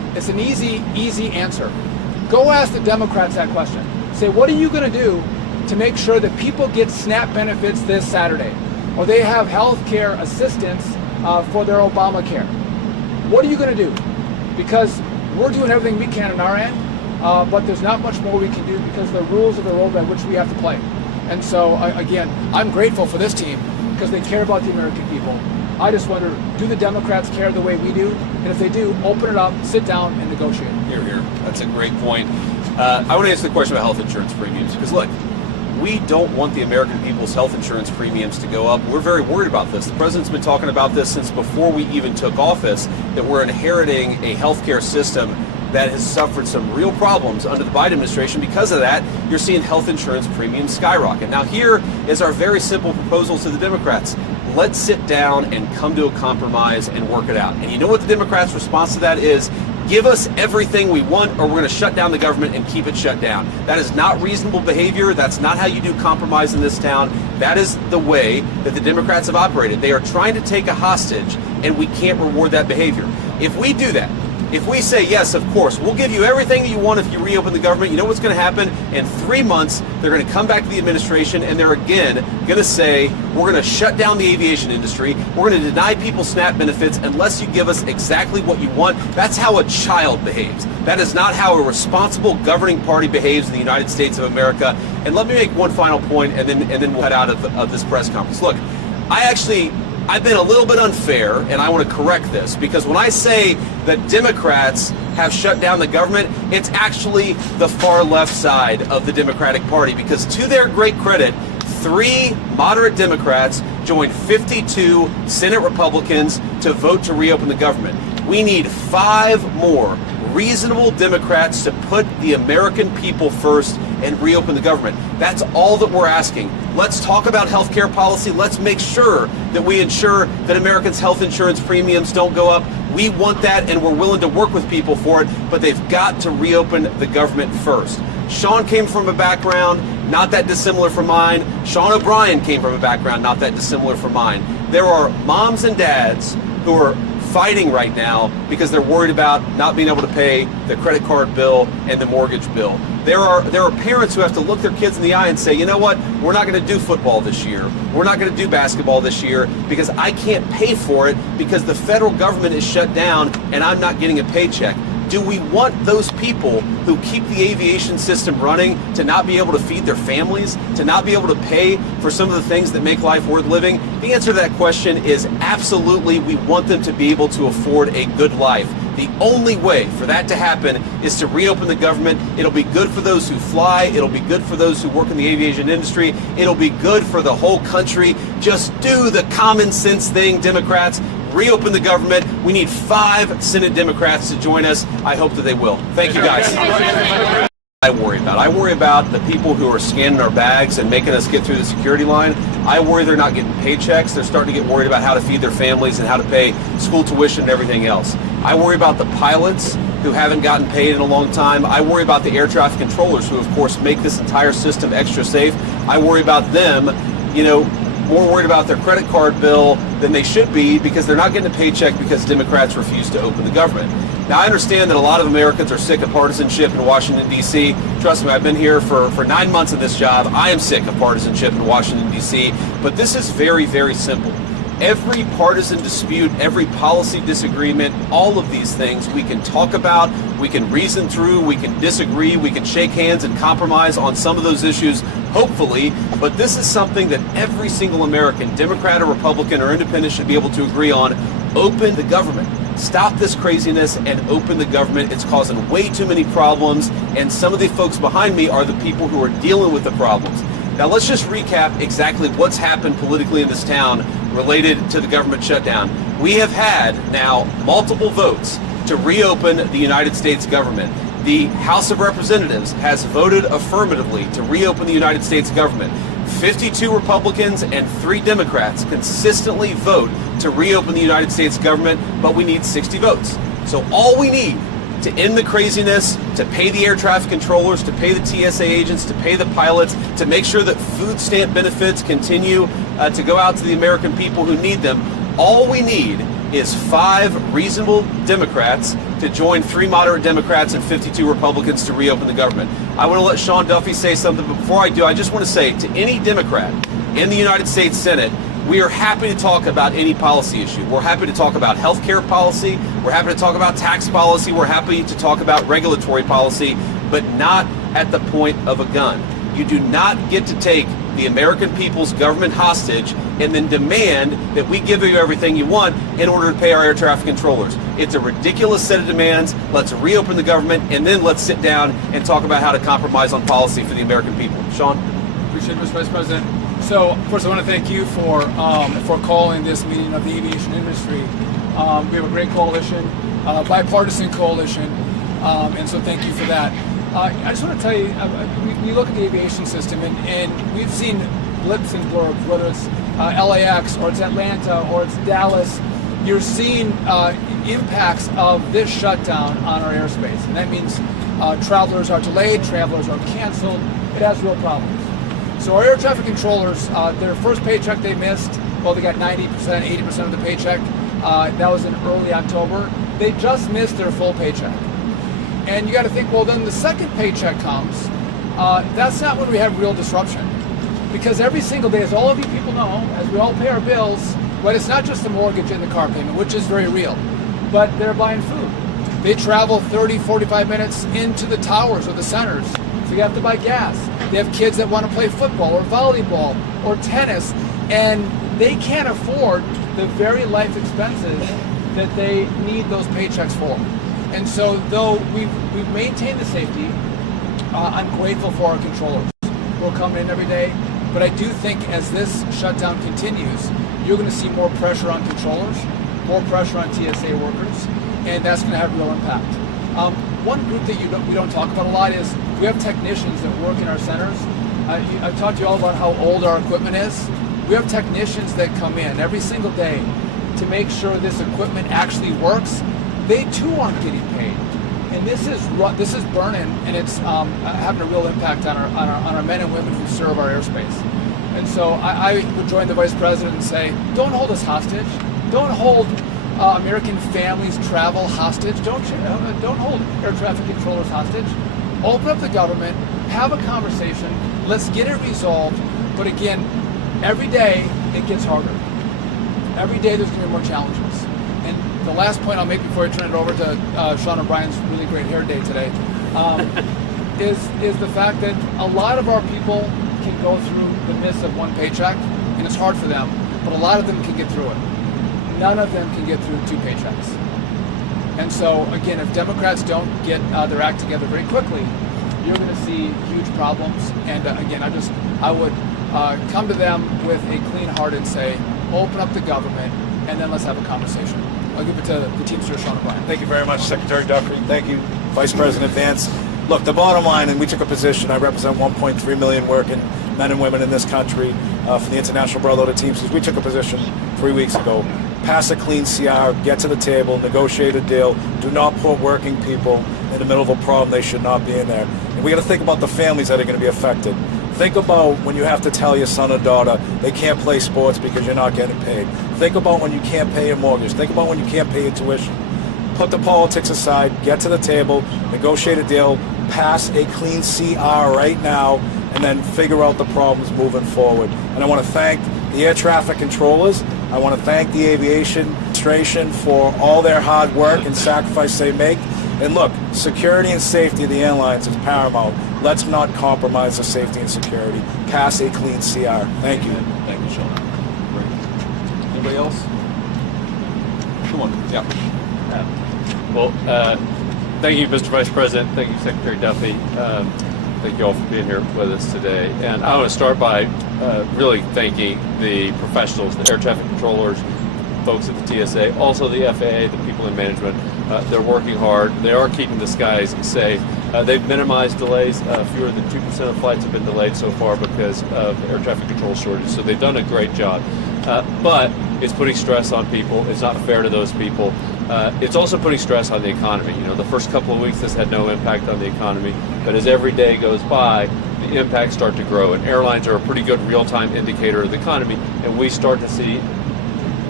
It's an easy answer. Go ask the Democrats that question. Say, what are you going to do to make sure that people get SNAP benefits this Saturday? Or they have health care assistance for their Obamacare? What are you going to do? Because we're doing everything we can on our end, but there's not much more we can do because the rules of the road by which we have to play. And so, again, I'm grateful for this team because they care about the American people. I just wonder, do the Democrats care the way we do? And if they do, open it up, sit down, and negotiate. Here, here. That's a great point. I want to answer the question about health insurance premiums because, look, we don't want the American people's health insurance premiums to go up. We're very worried about this. The president's been talking about this since before we even took office, that we're inheriting a healthcare system that has suffered some real problems under the Biden administration. Because of that, you're seeing health insurance premiums skyrocket. Now, here is our very simple proposal to the Democrats. Let's sit down and come to a compromise and work it out. And you know what the Democrats' response to that is? Give us everything we want or we're going to shut down the government and keep it shut down. That is not reasonable behavior. That's not how you do compromise in this town. That is the way that the Democrats have operated. They are trying to take a hostage and we can't reward that behavior. If we do that, if we say, yes, of course, we'll give you everything that you want if you reopen the government, you know what's going to happen? In 3 months, they're going to come back to the administration and they're again going to say, we're going to shut down the aviation industry. We're going to deny people SNAP benefits unless you give us exactly what you want. That's how a child behaves. That is not how a responsible governing party behaves in the United States of America. And let me make one final point and then we'll head out of this press conference. Look, I've been a little bit unfair, and I want to correct this, because when I say that Democrats have shut down the government, it's actually the far left side of the Democratic Party, because to their great credit, 3 moderate Democrats joined 52 Senate Republicans to vote to reopen the government. We need 5 more reasonable Democrats to put the American people first and reopen the government. That's all that we're asking. Let's talk about health care policy. Let's make sure that we ensure that Americans' health insurance premiums don't go up. We want that, and we're willing to work with people for it, but they've got to reopen the government first. Sean came from a background not that dissimilar from mine. Sean O'Brien came from a background not that dissimilar from mine. There are moms and dads who are fighting right now because they're worried about not being able to pay the credit card bill and the mortgage bill. There are parents who have to look their kids in the eye and say, you know what, we're not going to do football this year. We're not going to do basketball this year because I can't pay for it because the federal government is shut down and I'm not getting a paycheck. Do we want those people who keep the aviation system running to not be able to feed their families, to not be able to pay for some of the things that make life worth living? The answer to that question is absolutely, we want them to be able to afford a good life. The only way for that to happen is to reopen the government. It'll be good for those who fly. It'll be good for those who work in the aviation industry. It'll be good for the whole country. Just do the common sense thing, Democrats. Reopen the government. We need 5 Senate Democrats to join us. I hope that they will. Thank you, guys. I worry about the people who are scanning our bags and making us get through the security line. I worry they're not getting paychecks. They're starting to get worried about how to feed their families and how to pay school tuition and everything else. I worry about the pilots who haven't gotten paid in a long time. I worry about the air traffic controllers who, of course, make this entire system extra safe. I worry about them, more worried about their credit card bill than they should be because they're not getting a paycheck because Democrats refuse to open the government. Now, I understand that a lot of Americans are sick of partisanship in Washington, D.C. Trust me, I've been here for 9 months in this job. I am sick of partisanship in Washington, D.C. But this is very, very simple. Every partisan dispute, every policy disagreement, all of these things we can talk about, we can reason through, we can disagree, we can shake hands and compromise on some of those issues, hopefully, but this is something that every single American, Democrat or Republican or Independent, should be able to agree on. Open the government. Stop this craziness and open the government. It's causing way too many problems, and some of the folks behind me are the people who are dealing with the problems. Now let's just recap exactly what's happened politically in this town related to the government shutdown. We have had now multiple votes to reopen the United States government. The House of Representatives has voted affirmatively to reopen the United States government. 52 Republicans and 3 Democrats consistently vote to reopen the United States government, but we need 60 votes. So all we need to end the craziness, to pay the air traffic controllers, to pay the TSA agents, to pay the pilots, to make sure that food stamp benefits continue to go out to the American people who need them. All we need is 5 reasonable Democrats to join 3 moderate Democrats and 52 Republicans to reopen the government. I want to let Sean Duffy say something, but before I do, I just want to say to any Democrat in the United States Senate, we are happy to talk about any policy issue. We're happy to talk about health care policy. We're happy to talk about tax policy. We're happy to talk about regulatory policy, but not at the point of a gun. You do not get to take the American people's government hostage and then demand that we give you everything you want in order to pay our air traffic controllers. It's a ridiculous set of demands. Let's reopen the government, and then let's sit down and talk about how to compromise on policy for the American people. Sean? Appreciate it, Mr. Vice President. So, first, I want to thank you for calling this meeting of the aviation industry. We have a great coalition, bipartisan coalition, and so thank you for that. I just want to tell you, we look at the aviation system, and we've seen blips and blurbs, whether it's LAX or it's Atlanta or it's Dallas. You're seeing impacts of this shutdown on our airspace, and that means travelers are delayed, travelers are canceled. It has real problems. So our air traffic controllers, their first paycheck they missed, well, they got 90%, 80% of the paycheck. That was in early October. They just missed their full paycheck. And you got to think, well, then the second paycheck comes. That's not when we have real disruption. Because every single day, as all of you people know, as we all pay our bills, but it's not just the mortgage and the car payment, which is very real, but they're buying food. They travel 30, 45 minutes into the towers or the centers, so you have to buy gas. They have kids that want to play football or volleyball or tennis, and they can't afford the very life expenses that they need those paychecks for. And so though we've maintained the safety, I'm grateful for our controllers who will come in every day. But I do think as this shutdown continues, you're going to see more pressure on controllers, more pressure on TSA workers, and that's going to have real impact. One group that we don't talk about a lot is we have technicians that work in our centers. I've talked to you all about how old our equipment is. We have technicians that come in every single day to make sure this equipment actually works. They too aren't getting paid, and this is burning, and it's having a real impact on our men and women who serve our airspace. And so I would join the Vice President and say, don't hold us hostage. Don't hold American families' travel hostage. Don't hold air traffic controllers hostage. Open up the government, have a conversation, let's get it resolved. But again, every day it gets harder. Every day there's going to be more challenges. And the last point I'll make before I turn it over to Sean O'Brien's really great hair day today is the fact that a lot of our people can go through the miss of one paycheck, and it's hard for them, but a lot of them can get through it. None of them can get through 2 paychecks. And so, again, if Democrats don't get their act together very quickly, you're going to see huge problems. And again, I would come to them with a clean heart and say, open up the government, and then let's have a conversation. I'll give it to the Teamster, Sean O'Brien. Thank you very much, Secretary Duffy. Thank you, Vice President Vance. Look, the bottom line, and we took a position, I represent 1.3 million working men and women in this country for the International Brotherhood of Teamsters. We took a position 3 weeks ago. Pass a clean CR, get to the table, negotiate a deal. Do not put working people in the middle of a problem they should not be in there. And we got to think about the families that are going to be affected. Think about when you have to tell your son or daughter they can't play sports because you're not getting paid. Think about when you can't pay your mortgage. Think about when you can't pay your tuition. Put the politics aside, get to the table, negotiate a deal, pass a clean CR right now, and then figure out the problems moving forward. And I want to thank the air traffic controllers. I want to thank the aviation administration for all their hard work and sacrifice they make. And look, security and safety of the airlines is paramount. Let's not compromise the safety and security. Pass a clean CR. Thank you. Thank you, Sean. Great. Anybody else? Come on. Yeah. Well, thank you, Mr. Vice President. Thank you, Secretary Duffy. Thank you all for being here with us today. And I want to start by really thanking the professionals, the air traffic controllers, folks at the TSA, also the FAA, the people in management. They're working hard. They are keeping the skies safe. They've minimized delays. Fewer than 2% of flights have been delayed so far because of air traffic control shortages. So they've done a great job. But it's putting stress on people. It's not fair to those people. It's also putting stress on the economy. You know, the first couple of weeks this had no impact on the economy, but as every day goes by, the impacts start to grow. And airlines are a pretty good real-time indicator of the economy, and we start to see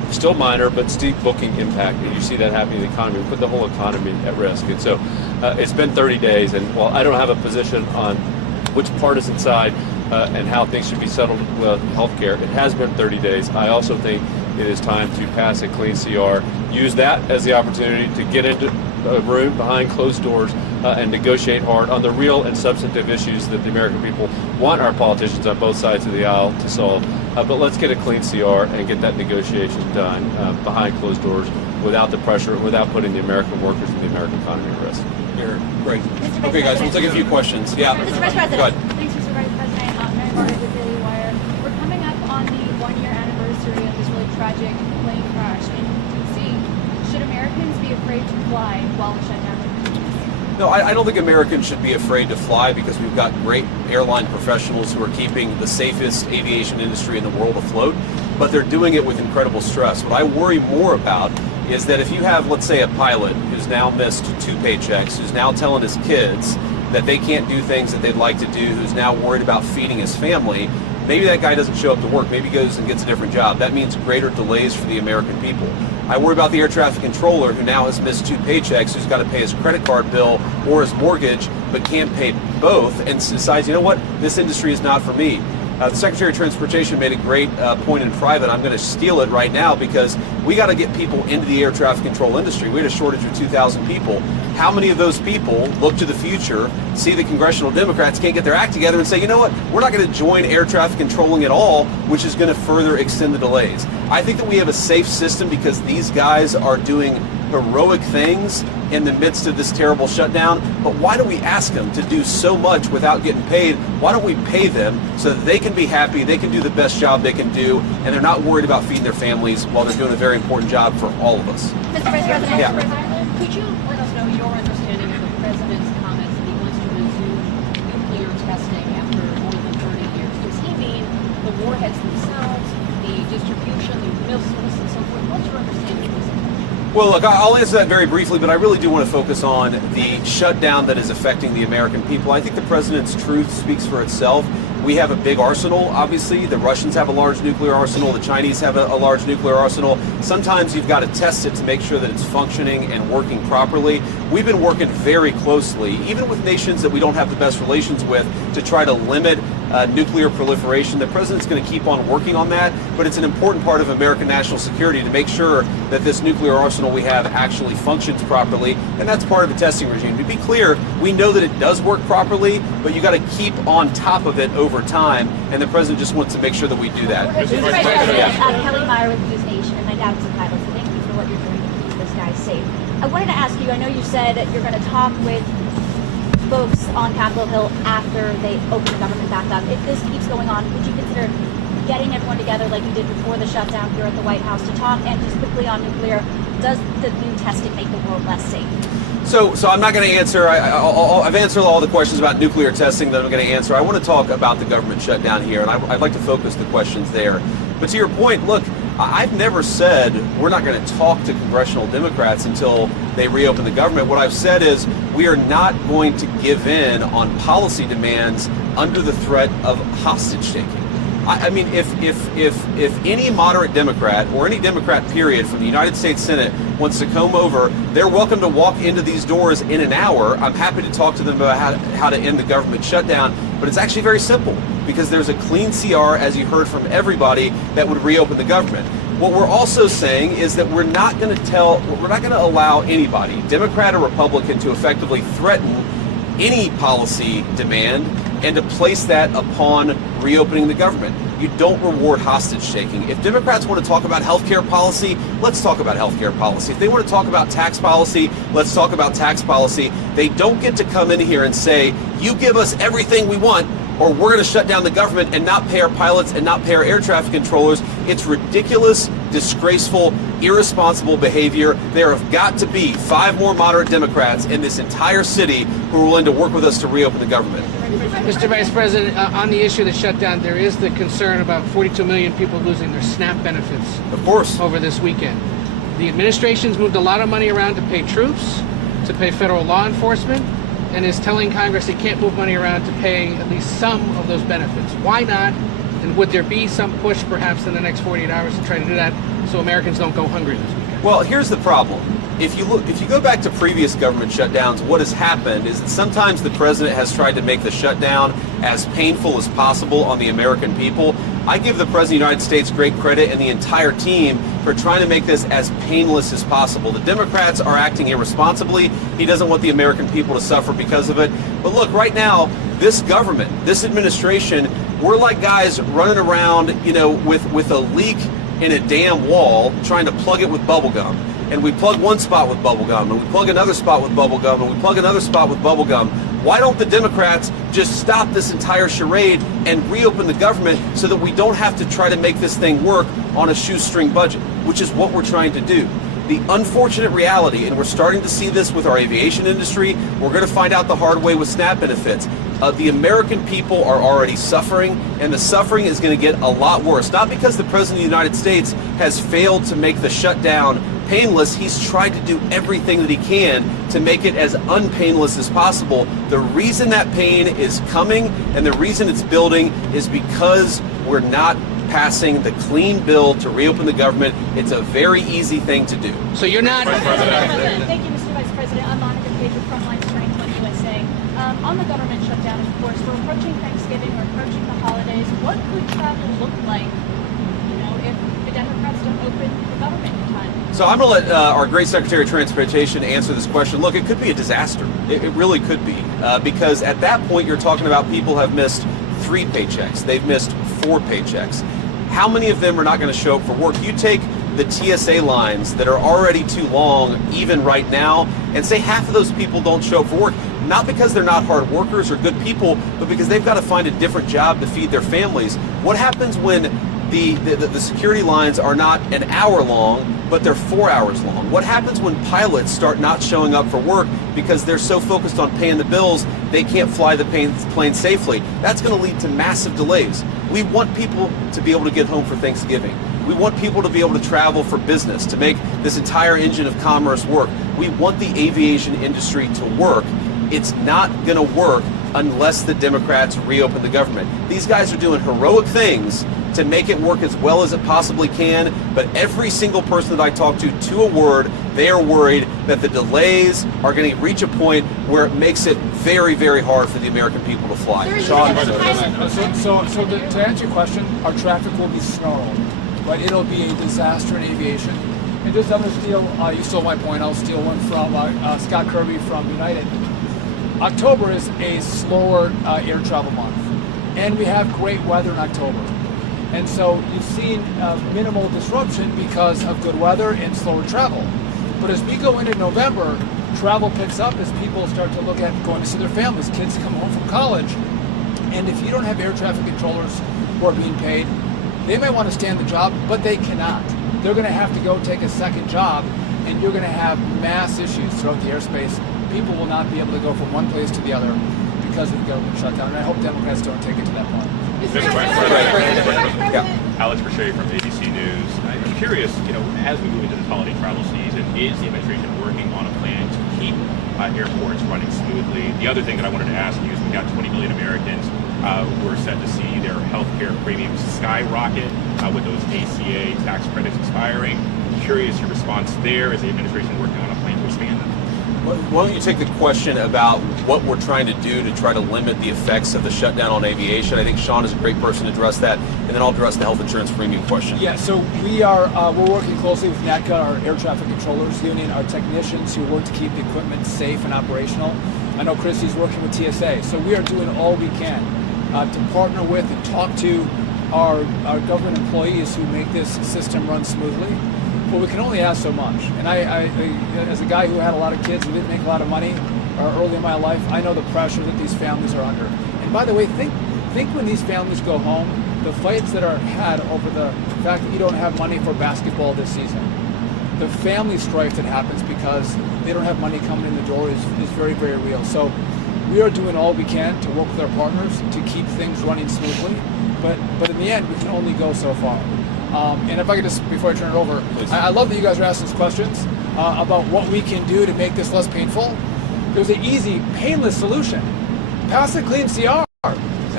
still minor, but steep booking impact. And you see that happening in the economy. We put the whole economy at risk. And so it's been 30 days. And while I don't have a position on which partisan side and how things should be settled with healthcare, it has been 30 days. I also think it is time to pass a clean CR. Use that as the opportunity to get into a room behind closed doors and negotiate hard on the real and substantive issues that the American people want our politicians on both sides of the aisle to solve. But let's get a clean CR and get that negotiation done behind closed doors without the pressure, without putting the American workers and the American economy at risk. Here, great. Okay, guys, we'll take a few questions. Yeah. Mr. Vice President. Go ahead. Thanks, Mr. Vice President. Mary Margaret with Daily Wire. We're coming up on the one-year anniversary of this really tragic plane crash in D.C. Should Americans be afraid to fly while the shutdown continues? No, I don't think Americans should be afraid to fly because we've got great airline professionals who are keeping the safest aviation industry in the world afloat, but they're doing it with incredible stress. What I worry more about is that if you have, let's say, a pilot who's now missed 2 paychecks, who's now telling his kids that they can't do things that they'd like to do, who's now worried about feeding his family, maybe that guy doesn't show up to work, maybe he goes and gets a different job. That means greater delays for the American people. I worry about the air traffic controller who now has missed 2 paychecks, who's got to pay his credit card bill or his mortgage, but can't pay both, and decides, you know what, this industry is not for me. The Secretary of Transportation made a great point in private. I'm going to steal it right now because we got to get people into the air traffic control industry. We had a shortage of 2,000 people. How many of those people look to the future, see the Congressional Democrats can't get their act together and say, you know what, we're not going to join air traffic controlling at all, which is going to further extend the delays. I think that we have a safe system because these guys are doing heroic things in the midst of this terrible shutdown. But why do we ask them to do so much without getting paid? Why don't we pay them so that they can be happy, they can do the best job they can do, and they're not worried about feeding their families while they're doing a very important job for all of us. Mr. Vice President. Yeah. Could you let us know your understanding of the president's comments that he wants to resume nuclear testing after more than 30 years? Does he mean the warheads themselves, the distribution, the missiles, and so forth? What's your understanding of this? Well, look, I'll answer that very briefly, but I really do want to focus on the shutdown that is affecting the American people. I think the president's truth speaks for itself. We have a big arsenal, obviously. The Russians have a large nuclear arsenal. The Chinese have a large nuclear arsenal. Sometimes you've got to test it to make sure that it's functioning and working properly. We've been working very closely, even with nations that we don't have the best relations with, to try to limit nuclear proliferation. The president's going to keep on working on that, but it's an important part of American national security to make sure that this nuclear arsenal we have actually functions properly, and that's part of the testing regime. To be clear, we know that it does work properly, but you got to keep on top of it over time, and the president just wants to make sure that we do that. Mr. Vice President, Kelly Meyer with News Nation, and my dad was a pilot, so thank you for what you're doing to keep this guy safe. I wanted to ask you, I know you said you're going to talk with folks on Capitol Hill after they open the government back up. If this keeps going on, would you consider getting everyone together like you did before the shutdown here at the White House to talk? And just quickly on nuclear, does the new testing make the world less safe? So I'm not going to answer. I've answered all the questions about nuclear testing that I'm going to answer. I want to talk about the government shutdown here, and I'd like to focus the questions there. But to your point, look, I've never said we're not going to talk to Congressional Democrats until they reopen the government. What I've said is we are not going to give in on policy demands under the threat of hostage taking. I mean, if any moderate Democrat or any Democrat period from the United States Senate wants to come over, they're welcome to walk into these doors in an hour. I'm happy to talk to them about how to end the government shutdown, but it's actually very simple because there's a clean CR, as you heard from everybody, that would reopen the government. What we're also saying is that we're not going to allow anybody, Democrat or Republican, to effectively threaten any policy demand and to place that upon reopening the government. You don't reward hostage taking. If Democrats want to talk about healthcare policy, let's talk about healthcare policy. If they want to talk about tax policy, let's talk about tax policy. They don't get to come in here and say, you give us everything we want, or we're going to shut down the government and not pay our pilots and not pay our air traffic controllers. It's ridiculous, disgraceful, irresponsible behavior. There have got to be 5 more moderate Democrats in this entire city who are willing to work with us to reopen the government. Mr. Vice President, on the issue of the shutdown, there is the concern about 42 million people losing their SNAP benefits. Of course. Over this weekend. The administration's moved a lot of money around to pay troops, to pay federal law enforcement, and is telling Congress it can't move money around to pay at least some of those benefits. Why not, in And would there be some push perhaps in the next 48 hours to try to do that so Americans don't go hungry this weekend? Well, here's the problem. If you go back to previous government shutdowns, what has happened is that sometimes the president has tried to make the shutdown as painful as possible on the American people. I give the President of the United States great credit and the entire team for trying to make this as painless as possible. The Democrats are acting irresponsibly. He doesn't want the American people to suffer because of it. But look, right now, this government, this administration, we're like guys running around, with a leak in a damn wall, trying to plug it with bubble gum. And we plug one spot with bubble gum, and we plug another spot with bubble gum, and we plug another spot with bubble gum. Why don't the Democrats just stop this entire charade and reopen the government so that we don't have to try to make this thing work on a shoestring budget, which is what we're trying to do. The unfortunate reality, and we're starting to see this with our aviation industry, we're going to find out the hard way with SNAP benefits. The American people are already suffering, and the suffering is going to get a lot worse. Not because the President of the United States has failed to make the shutdown painless. He's tried to do everything that he can to make it as unpainless as possible. The reason that pain is coming and the reason it's building is because we're not passing the clean bill to reopen the government. It's a very easy thing to do. So you're not... Thank you, Mr. Vice President. I'm Monica Page with Frontline Strength on USA. On the government shutdown, of course, we're approaching Thanksgiving, we're approaching the holidays. What could travel look like, if the Democrats don't open the government in time? So I'm going to let our great Secretary of Transportation answer this question. Look, it could be a disaster. It really could be. Because at that point, you're talking about people have missed 3 paychecks. They've missed 4 paychecks. How many of them are not going to show up for work? You take the TSA lines that are already too long, even right now, and say half of those people don't show up for work. Not because they're not hard workers or good people, but because they've got to find a different job to feed their families. What happens when the security lines are not an hour long, but they're 4 hours long? What happens when pilots start not showing up for work because they're so focused on paying the bills they can't fly the plane safely? That's going to lead to massive delays. We want people to be able to get home for Thanksgiving. We want people to be able to travel for business, to make this entire engine of commerce work. We want the aviation industry to work. It's not going to work unless the Democrats reopen the government. These guys are doing heroic things to make it work as well as it possibly can, but every single person that I talk to a word, they are worried that the delays are going to reach a point where it makes it very, very hard for the American people to fly. Sean? So to answer your question, our traffic will be snarled, but it'll be a disaster in aviation. And just I'm going to steal, you stole my point, I'll steal one from Scott Kirby from United. October is a slower air travel month, and we have great weather in October. And so you've seen minimal disruption because of good weather and slower travel. But as we go into November, travel picks up as people start to look at going to see their families. Kids come home from college. And if you don't have air traffic controllers who are being paid, they may want to stay on the job, but they cannot. They're going to have to go take a second job, and you're going to have mass issues throughout the airspace. People will not be able to go from one place to the other because of the government shutdown. And I hope Democrats don't take it to that point. Mr. Vice President, Alex Brachet from ABC News. I'm curious, as we move into this holiday travel season, is the administration working on a plan to keep airports running smoothly? The other thing that I wanted to ask you is we got 20 million Americans who are set to see their health care premiums skyrocket with those ACA tax credits expiring. I'm curious your response there. Is the administration working on a plan to expand them? Why don't you take the question about what we're trying to do to try to limit the effects of the shutdown on aviation? I think Sean is a great person to address that, and then I'll address the health insurance premium question. Yeah, so we're working closely with NATCA, our air traffic controllers union, our technicians who work to keep the equipment safe and operational. I know Christy's working with TSA, so we are doing all we can to partner with and talk to our government employees who make this system run smoothly. But we can only ask so much. And I, as a guy who had a lot of kids and didn't make a lot of money early in my life, I know the pressure that these families are under. And by the way, think when these families go home, the fights that are had over the fact that you don't have money for basketball this season. The family strife that happens because they don't have money coming in the door is very, very real. So we are doing all we can to work with our partners to keep things running smoothly. But in the end, we can only go so far. And if I could just, before I turn it over, I love that you guys are asking us questions about what we can do to make this less painful. There's an easy, painless solution. Pass a clean CR.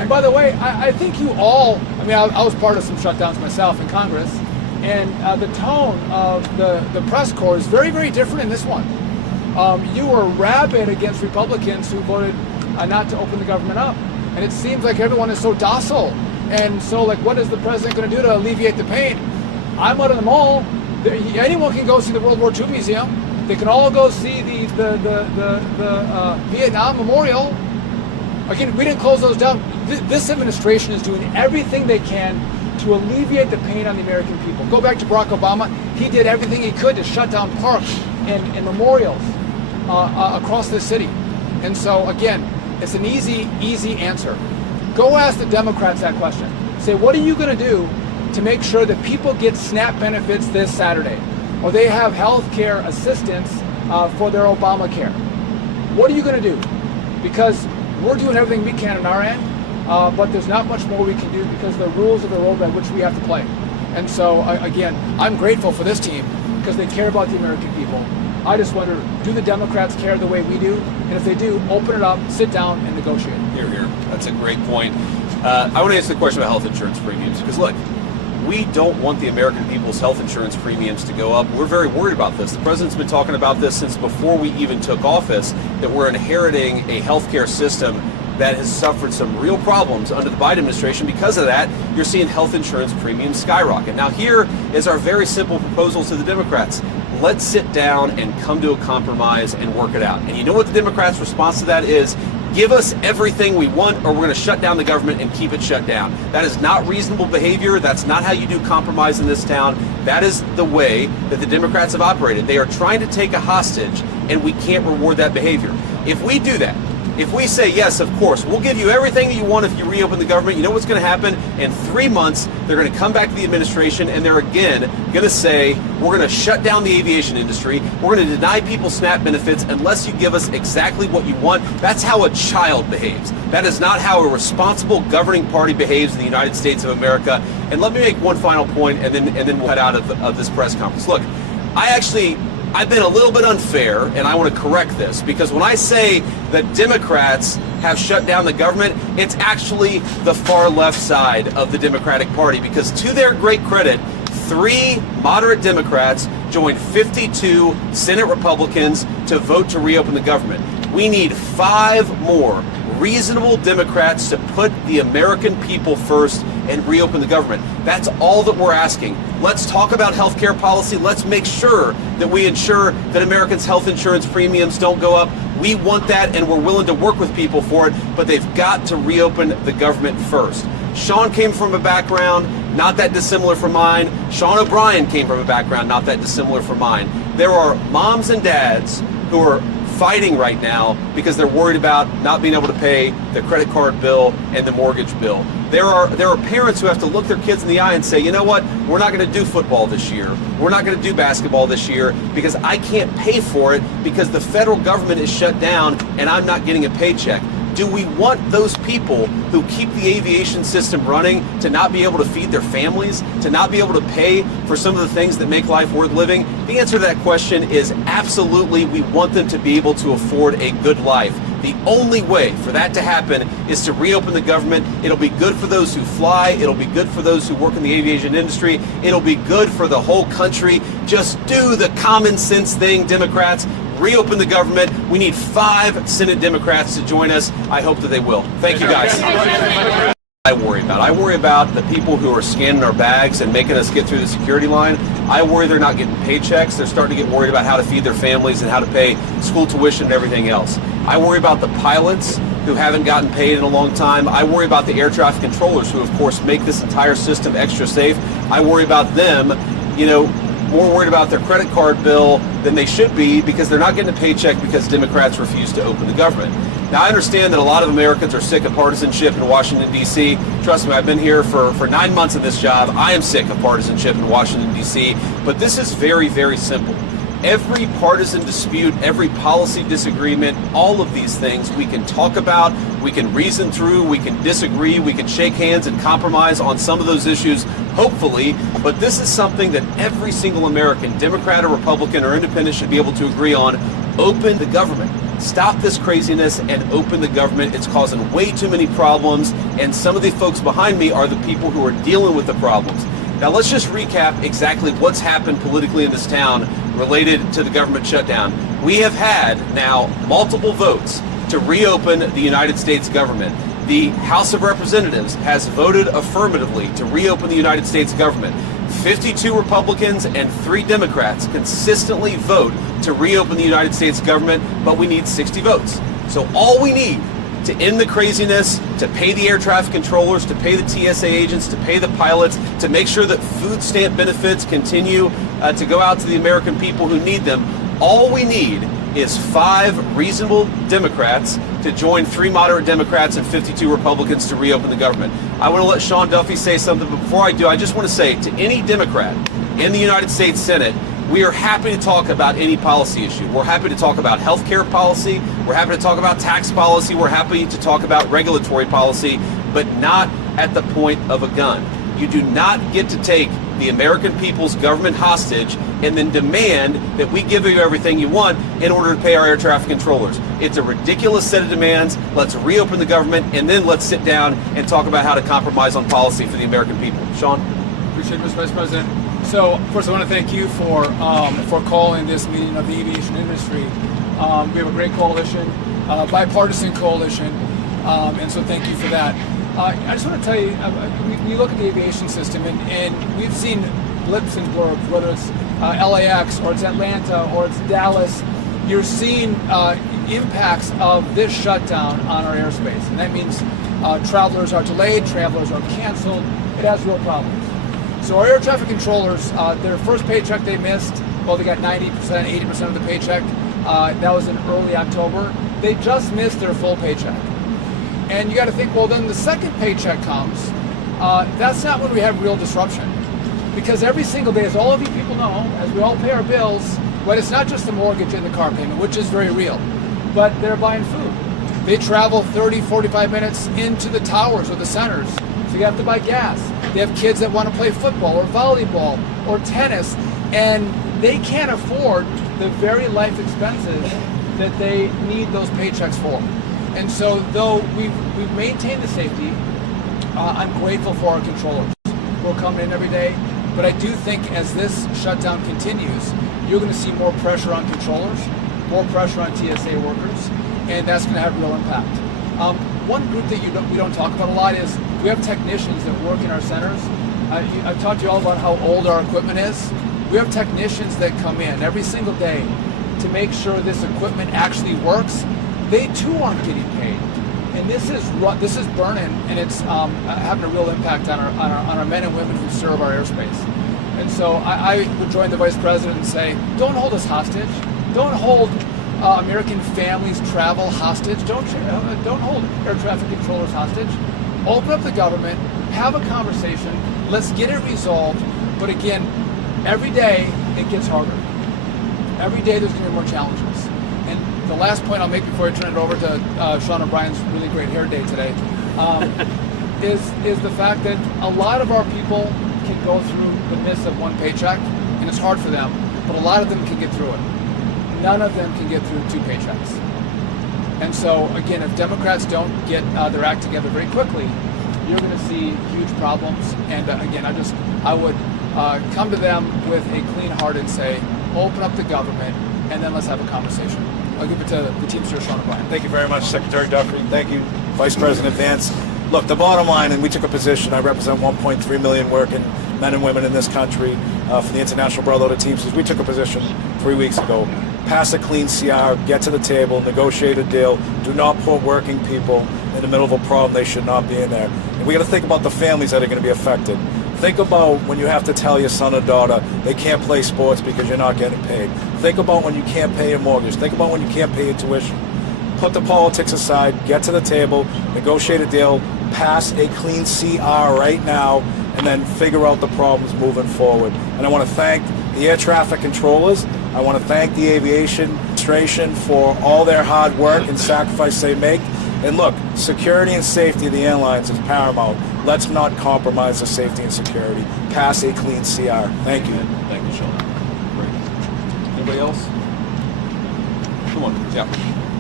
by the way, I think you all, I mean, I was part of some shutdowns myself in Congress, and the tone of the press corps is very, very different in this one. You were rabid against Republicans who voted not to open the government up. And it seems like everyone is so docile. And so, like, what is the president going to do to alleviate the pain? I'm out of the mall. Anyone can go see the World War II Museum. They can all go see the Vietnam Memorial. Again, we didn't close those down. This administration is doing everything they can to alleviate the pain on the American people. Go back to Barack Obama. He did everything he could to shut down parks and memorials across the city. And so, again, it's an easy answer. Go ask the Democrats that question. Say, what are you going to do to make sure that people get SNAP benefits this Saturday? Or they have health care assistance for their Obamacare? What are you going to do? Because we're doing everything we can on our end, but there's not much more we can do because the rules of the road by which we have to play. And so, again, I'm grateful for this team because they care about the American people. I just wonder, do the Democrats care the way we do? And if they do, open it up, sit down, and negotiate. Here. That's a great point. I want to answer the question about health insurance premiums because, look, we don't want the American people's health insurance premiums to go up. We're very worried about this. The president's been talking about this since before we even took office, that we're inheriting a healthcare system that has suffered some real problems under the Biden administration. Because of that, you're seeing health insurance premiums skyrocket. Now, here is our very simple proposal to the Democrats. Let's sit down and come to a compromise and work it out. And you know what the Democrats' response to that is? Give us everything we want or we're going to shut down the government and keep it shut down. That is not reasonable behavior. That's not how you do compromise in this town. That is the way that the Democrats have operated. They are trying to take a hostage and we can't reward that behavior. If we do that, if we say, yes, of course, we'll give you everything that you want if you reopen the government, you know what's going to happen? In 3 months, they're going to come back to the administration and they're again going to say, we're going to shut down the aviation industry. We're going to deny people SNAP benefits unless you give us exactly what you want. That's how a child behaves. That is not how a responsible governing party behaves in the United States of America. And let me make one final point and then we'll head out of this press conference. Look, I've been a little bit unfair, and I want to correct this, because when I say that Democrats have shut down the government, it's actually the far left side of the Democratic Party, because to their great credit, 3 moderate Democrats joined 52 Senate Republicans to vote to reopen the government. We need 5 more reasonable Democrats to put the American people first and reopen the government. That's all that we're asking. Let's talk about health care policy. Let's make sure that we ensure that Americans' health insurance premiums don't go up. We want that, and we're willing to work with people for it, but they've got to reopen the government first. Sean came from a background not that dissimilar from mine. Sean O'Brien came from a background not that dissimilar from mine. There are moms and dads who are fighting right now because they're worried about not being able to pay the credit card bill and the mortgage bill. There are parents who have to look their kids in the eye and say, you know what, we're not going to do football this year. We're not going to do basketball this year because I can't pay for it because the federal government is shut down and I'm not getting a paycheck. Do we want those people who keep the aviation system running to not be able to feed their families, to not be able to pay for some of the things that make life worth living? The answer to that question is absolutely. We want them to be able to afford a good life. The only way for that to happen is to reopen the government. It'll be good for those who fly. It'll be good for those who work in the aviation industry. It'll be good for the whole country. Just do the common sense thing, Democrats. Reopen the government. We need 5 Senate Democrats to join us. I hope that they will. Thank you, guys. I worry about the people who are scanning our bags and making us get through the security line. I worry they're not getting paychecks. They're starting to get worried about how to feed their families and how to pay school tuition and everything else. I worry about the pilots who haven't gotten paid in a long time. I worry about the air traffic controllers who, of course, make this entire system extra safe. I worry about them, more worried about their credit card bill than they should be because they're not getting a paycheck because Democrats refuse to open the government. Now, I understand that a lot of Americans are sick of partisanship in Washington, D.C. Trust me, I've been here for 9 months in this job. I am sick of partisanship in Washington, D.C. But this is very, very simple. Every partisan dispute, every policy disagreement, all of these things we can talk about, we can reason through, we can disagree, we can shake hands and compromise on some of those issues, hopefully, but this is something that every single American, Democrat or Republican or Independent, should be able to agree on. Open the government. stop this craziness and open the government. It's causing way too many problems, and some of the folks behind me are the people who are dealing with the problems. Now let's just recap exactly what's happened politically in this town related to the government shutdown. We have had now multiple votes to reopen the United States government. The House of Representatives has voted affirmatively to reopen the United States government. 52 Republicans and 3 Democrats consistently vote to reopen the United States government, but we need 60 votes. So all we need to end the craziness, to pay the air traffic controllers, to pay the TSA agents, to pay the pilots, to make sure that food stamp benefits continue to go out to the American people who need them, all we need is 5 reasonable Democrats to join 3 moderate Democrats and 52 Republicans to reopen the government. I want to let Sean Duffy say something, but before I do, I just want to say to any Democrat in the United States Senate, we are happy to talk about any policy issue. We're happy to talk about health care policy. We're happy to talk about tax policy. We're happy to talk about regulatory policy, but not at the point of a gun. You do not get to take the American people's government hostage and then demand that we give you everything you want in order to pay our air traffic controllers. It's a ridiculous set of demands. Let's reopen the government, and then let's sit down and talk about how to compromise on policy for the American people. Sean? Appreciate it, Mr. Vice President. So, first, I want to thank you for calling this meeting of the aviation industry. We have a great coalition, bipartisan coalition, and so thank you for that. I just want to tell you, we look at the aviation system, and we've seen blips and blurbs, whether it's LAX or it's Atlanta or it's Dallas. You're seeing impacts of this shutdown on our airspace, and that means travelers are delayed, travelers are canceled. It has real problems. So our air traffic controllers, their first paycheck they missed, well, they got 90%, 80% of the paycheck. That was in early October. They just missed their full paycheck. And you got to think, well, then the second paycheck comes. That's not when we have real disruption. Because every single day, as all of you people know, as we all pay our bills, but it's not just the mortgage and the car payment, which is very real, but they're buying food. They travel 30, 45 minutes into the towers or the centers, so you have to buy gas. They have kids that want to play football or volleyball or tennis, and they can't afford the very life expenses that they need those paychecks for. And so, though we've maintained the safety, I'm grateful for our controllers who are coming in every day. But I do think as this shutdown continues, you're going to see more pressure on controllers, more pressure on TSA workers, and that's going to have real impact. One group that we don't talk about a lot is we have technicians that work in our centers. I've talked to you all about how old our equipment is. We have technicians that come in every single day to make sure this equipment actually works. They too aren't getting paid, and this is burning, and it's having a real impact on our men and women who serve our airspace. And so I would join the Vice President and say, don't hold us hostage. Don't hold American families' travel hostage. Don't hold air traffic controllers hostage. Open up the government, have a conversation. Let's get it resolved. But again, every day it gets harder. Every day there's going to be more challenges. And the last point I'll make before I turn it over to Sean O'Brien's really great hair day today is the fact that a lot of our people can go through the miss of one paycheck, and it's hard for them, but a lot of them can get through it. None of them can get through 2 paychecks. And so, again, if Democrats don't get their act together very quickly, you're going to see huge problems. And again, I would come to them with a clean heart and say, open up the government, and then let's have a conversation. I'll give it to the Teamster, Sean O'Brien. Thank you very much, Secretary Duffy. Thank you, Vice President Vance. Look, the bottom line, and we took a position, I represent 1.3 million working men and women in this country for the International Brotherhood of Teamsters. We took a position 3 weeks ago. Pass a clean CR, get to the table, negotiate a deal. Do not put working people in the middle of a problem they should not be in there. And we got to think about the families that are going to be affected. Think about when you have to tell your son or daughter they can't play sports because you're not getting paid. Think about when you can't pay your mortgage. Think about when you can't pay your tuition. Put the politics aside, get to the table, negotiate a deal, pass a clean CR right now, and then figure out the problems moving forward. And I want to thank the air traffic controllers. I want to thank the aviation administration for all their hard work and sacrifice they make. And look, security and safety of the airlines is paramount. Let's not compromise the safety and security. Pass a clean CR. Thank you. Thank you, Sean. Great. Anybody else? Come on. Yeah.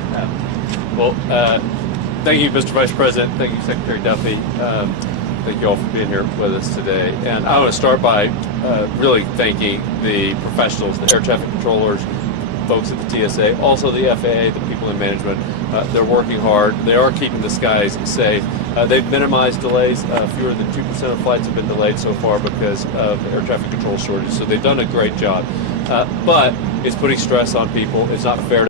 Well, thank you, Mr. Vice President. Thank you, Secretary Duffy. Thank you all for being here with us today. And I want to start by really thanking the professionals, the air traffic controllers, folks at the TSA, also the FAA, the people in management. They're working hard. They are keeping the skies safe. They've minimized delays. Fewer than 2% of flights have been delayed so far because of air traffic control shortages. So they've done a great job. But it's putting stress on people. It's not fair to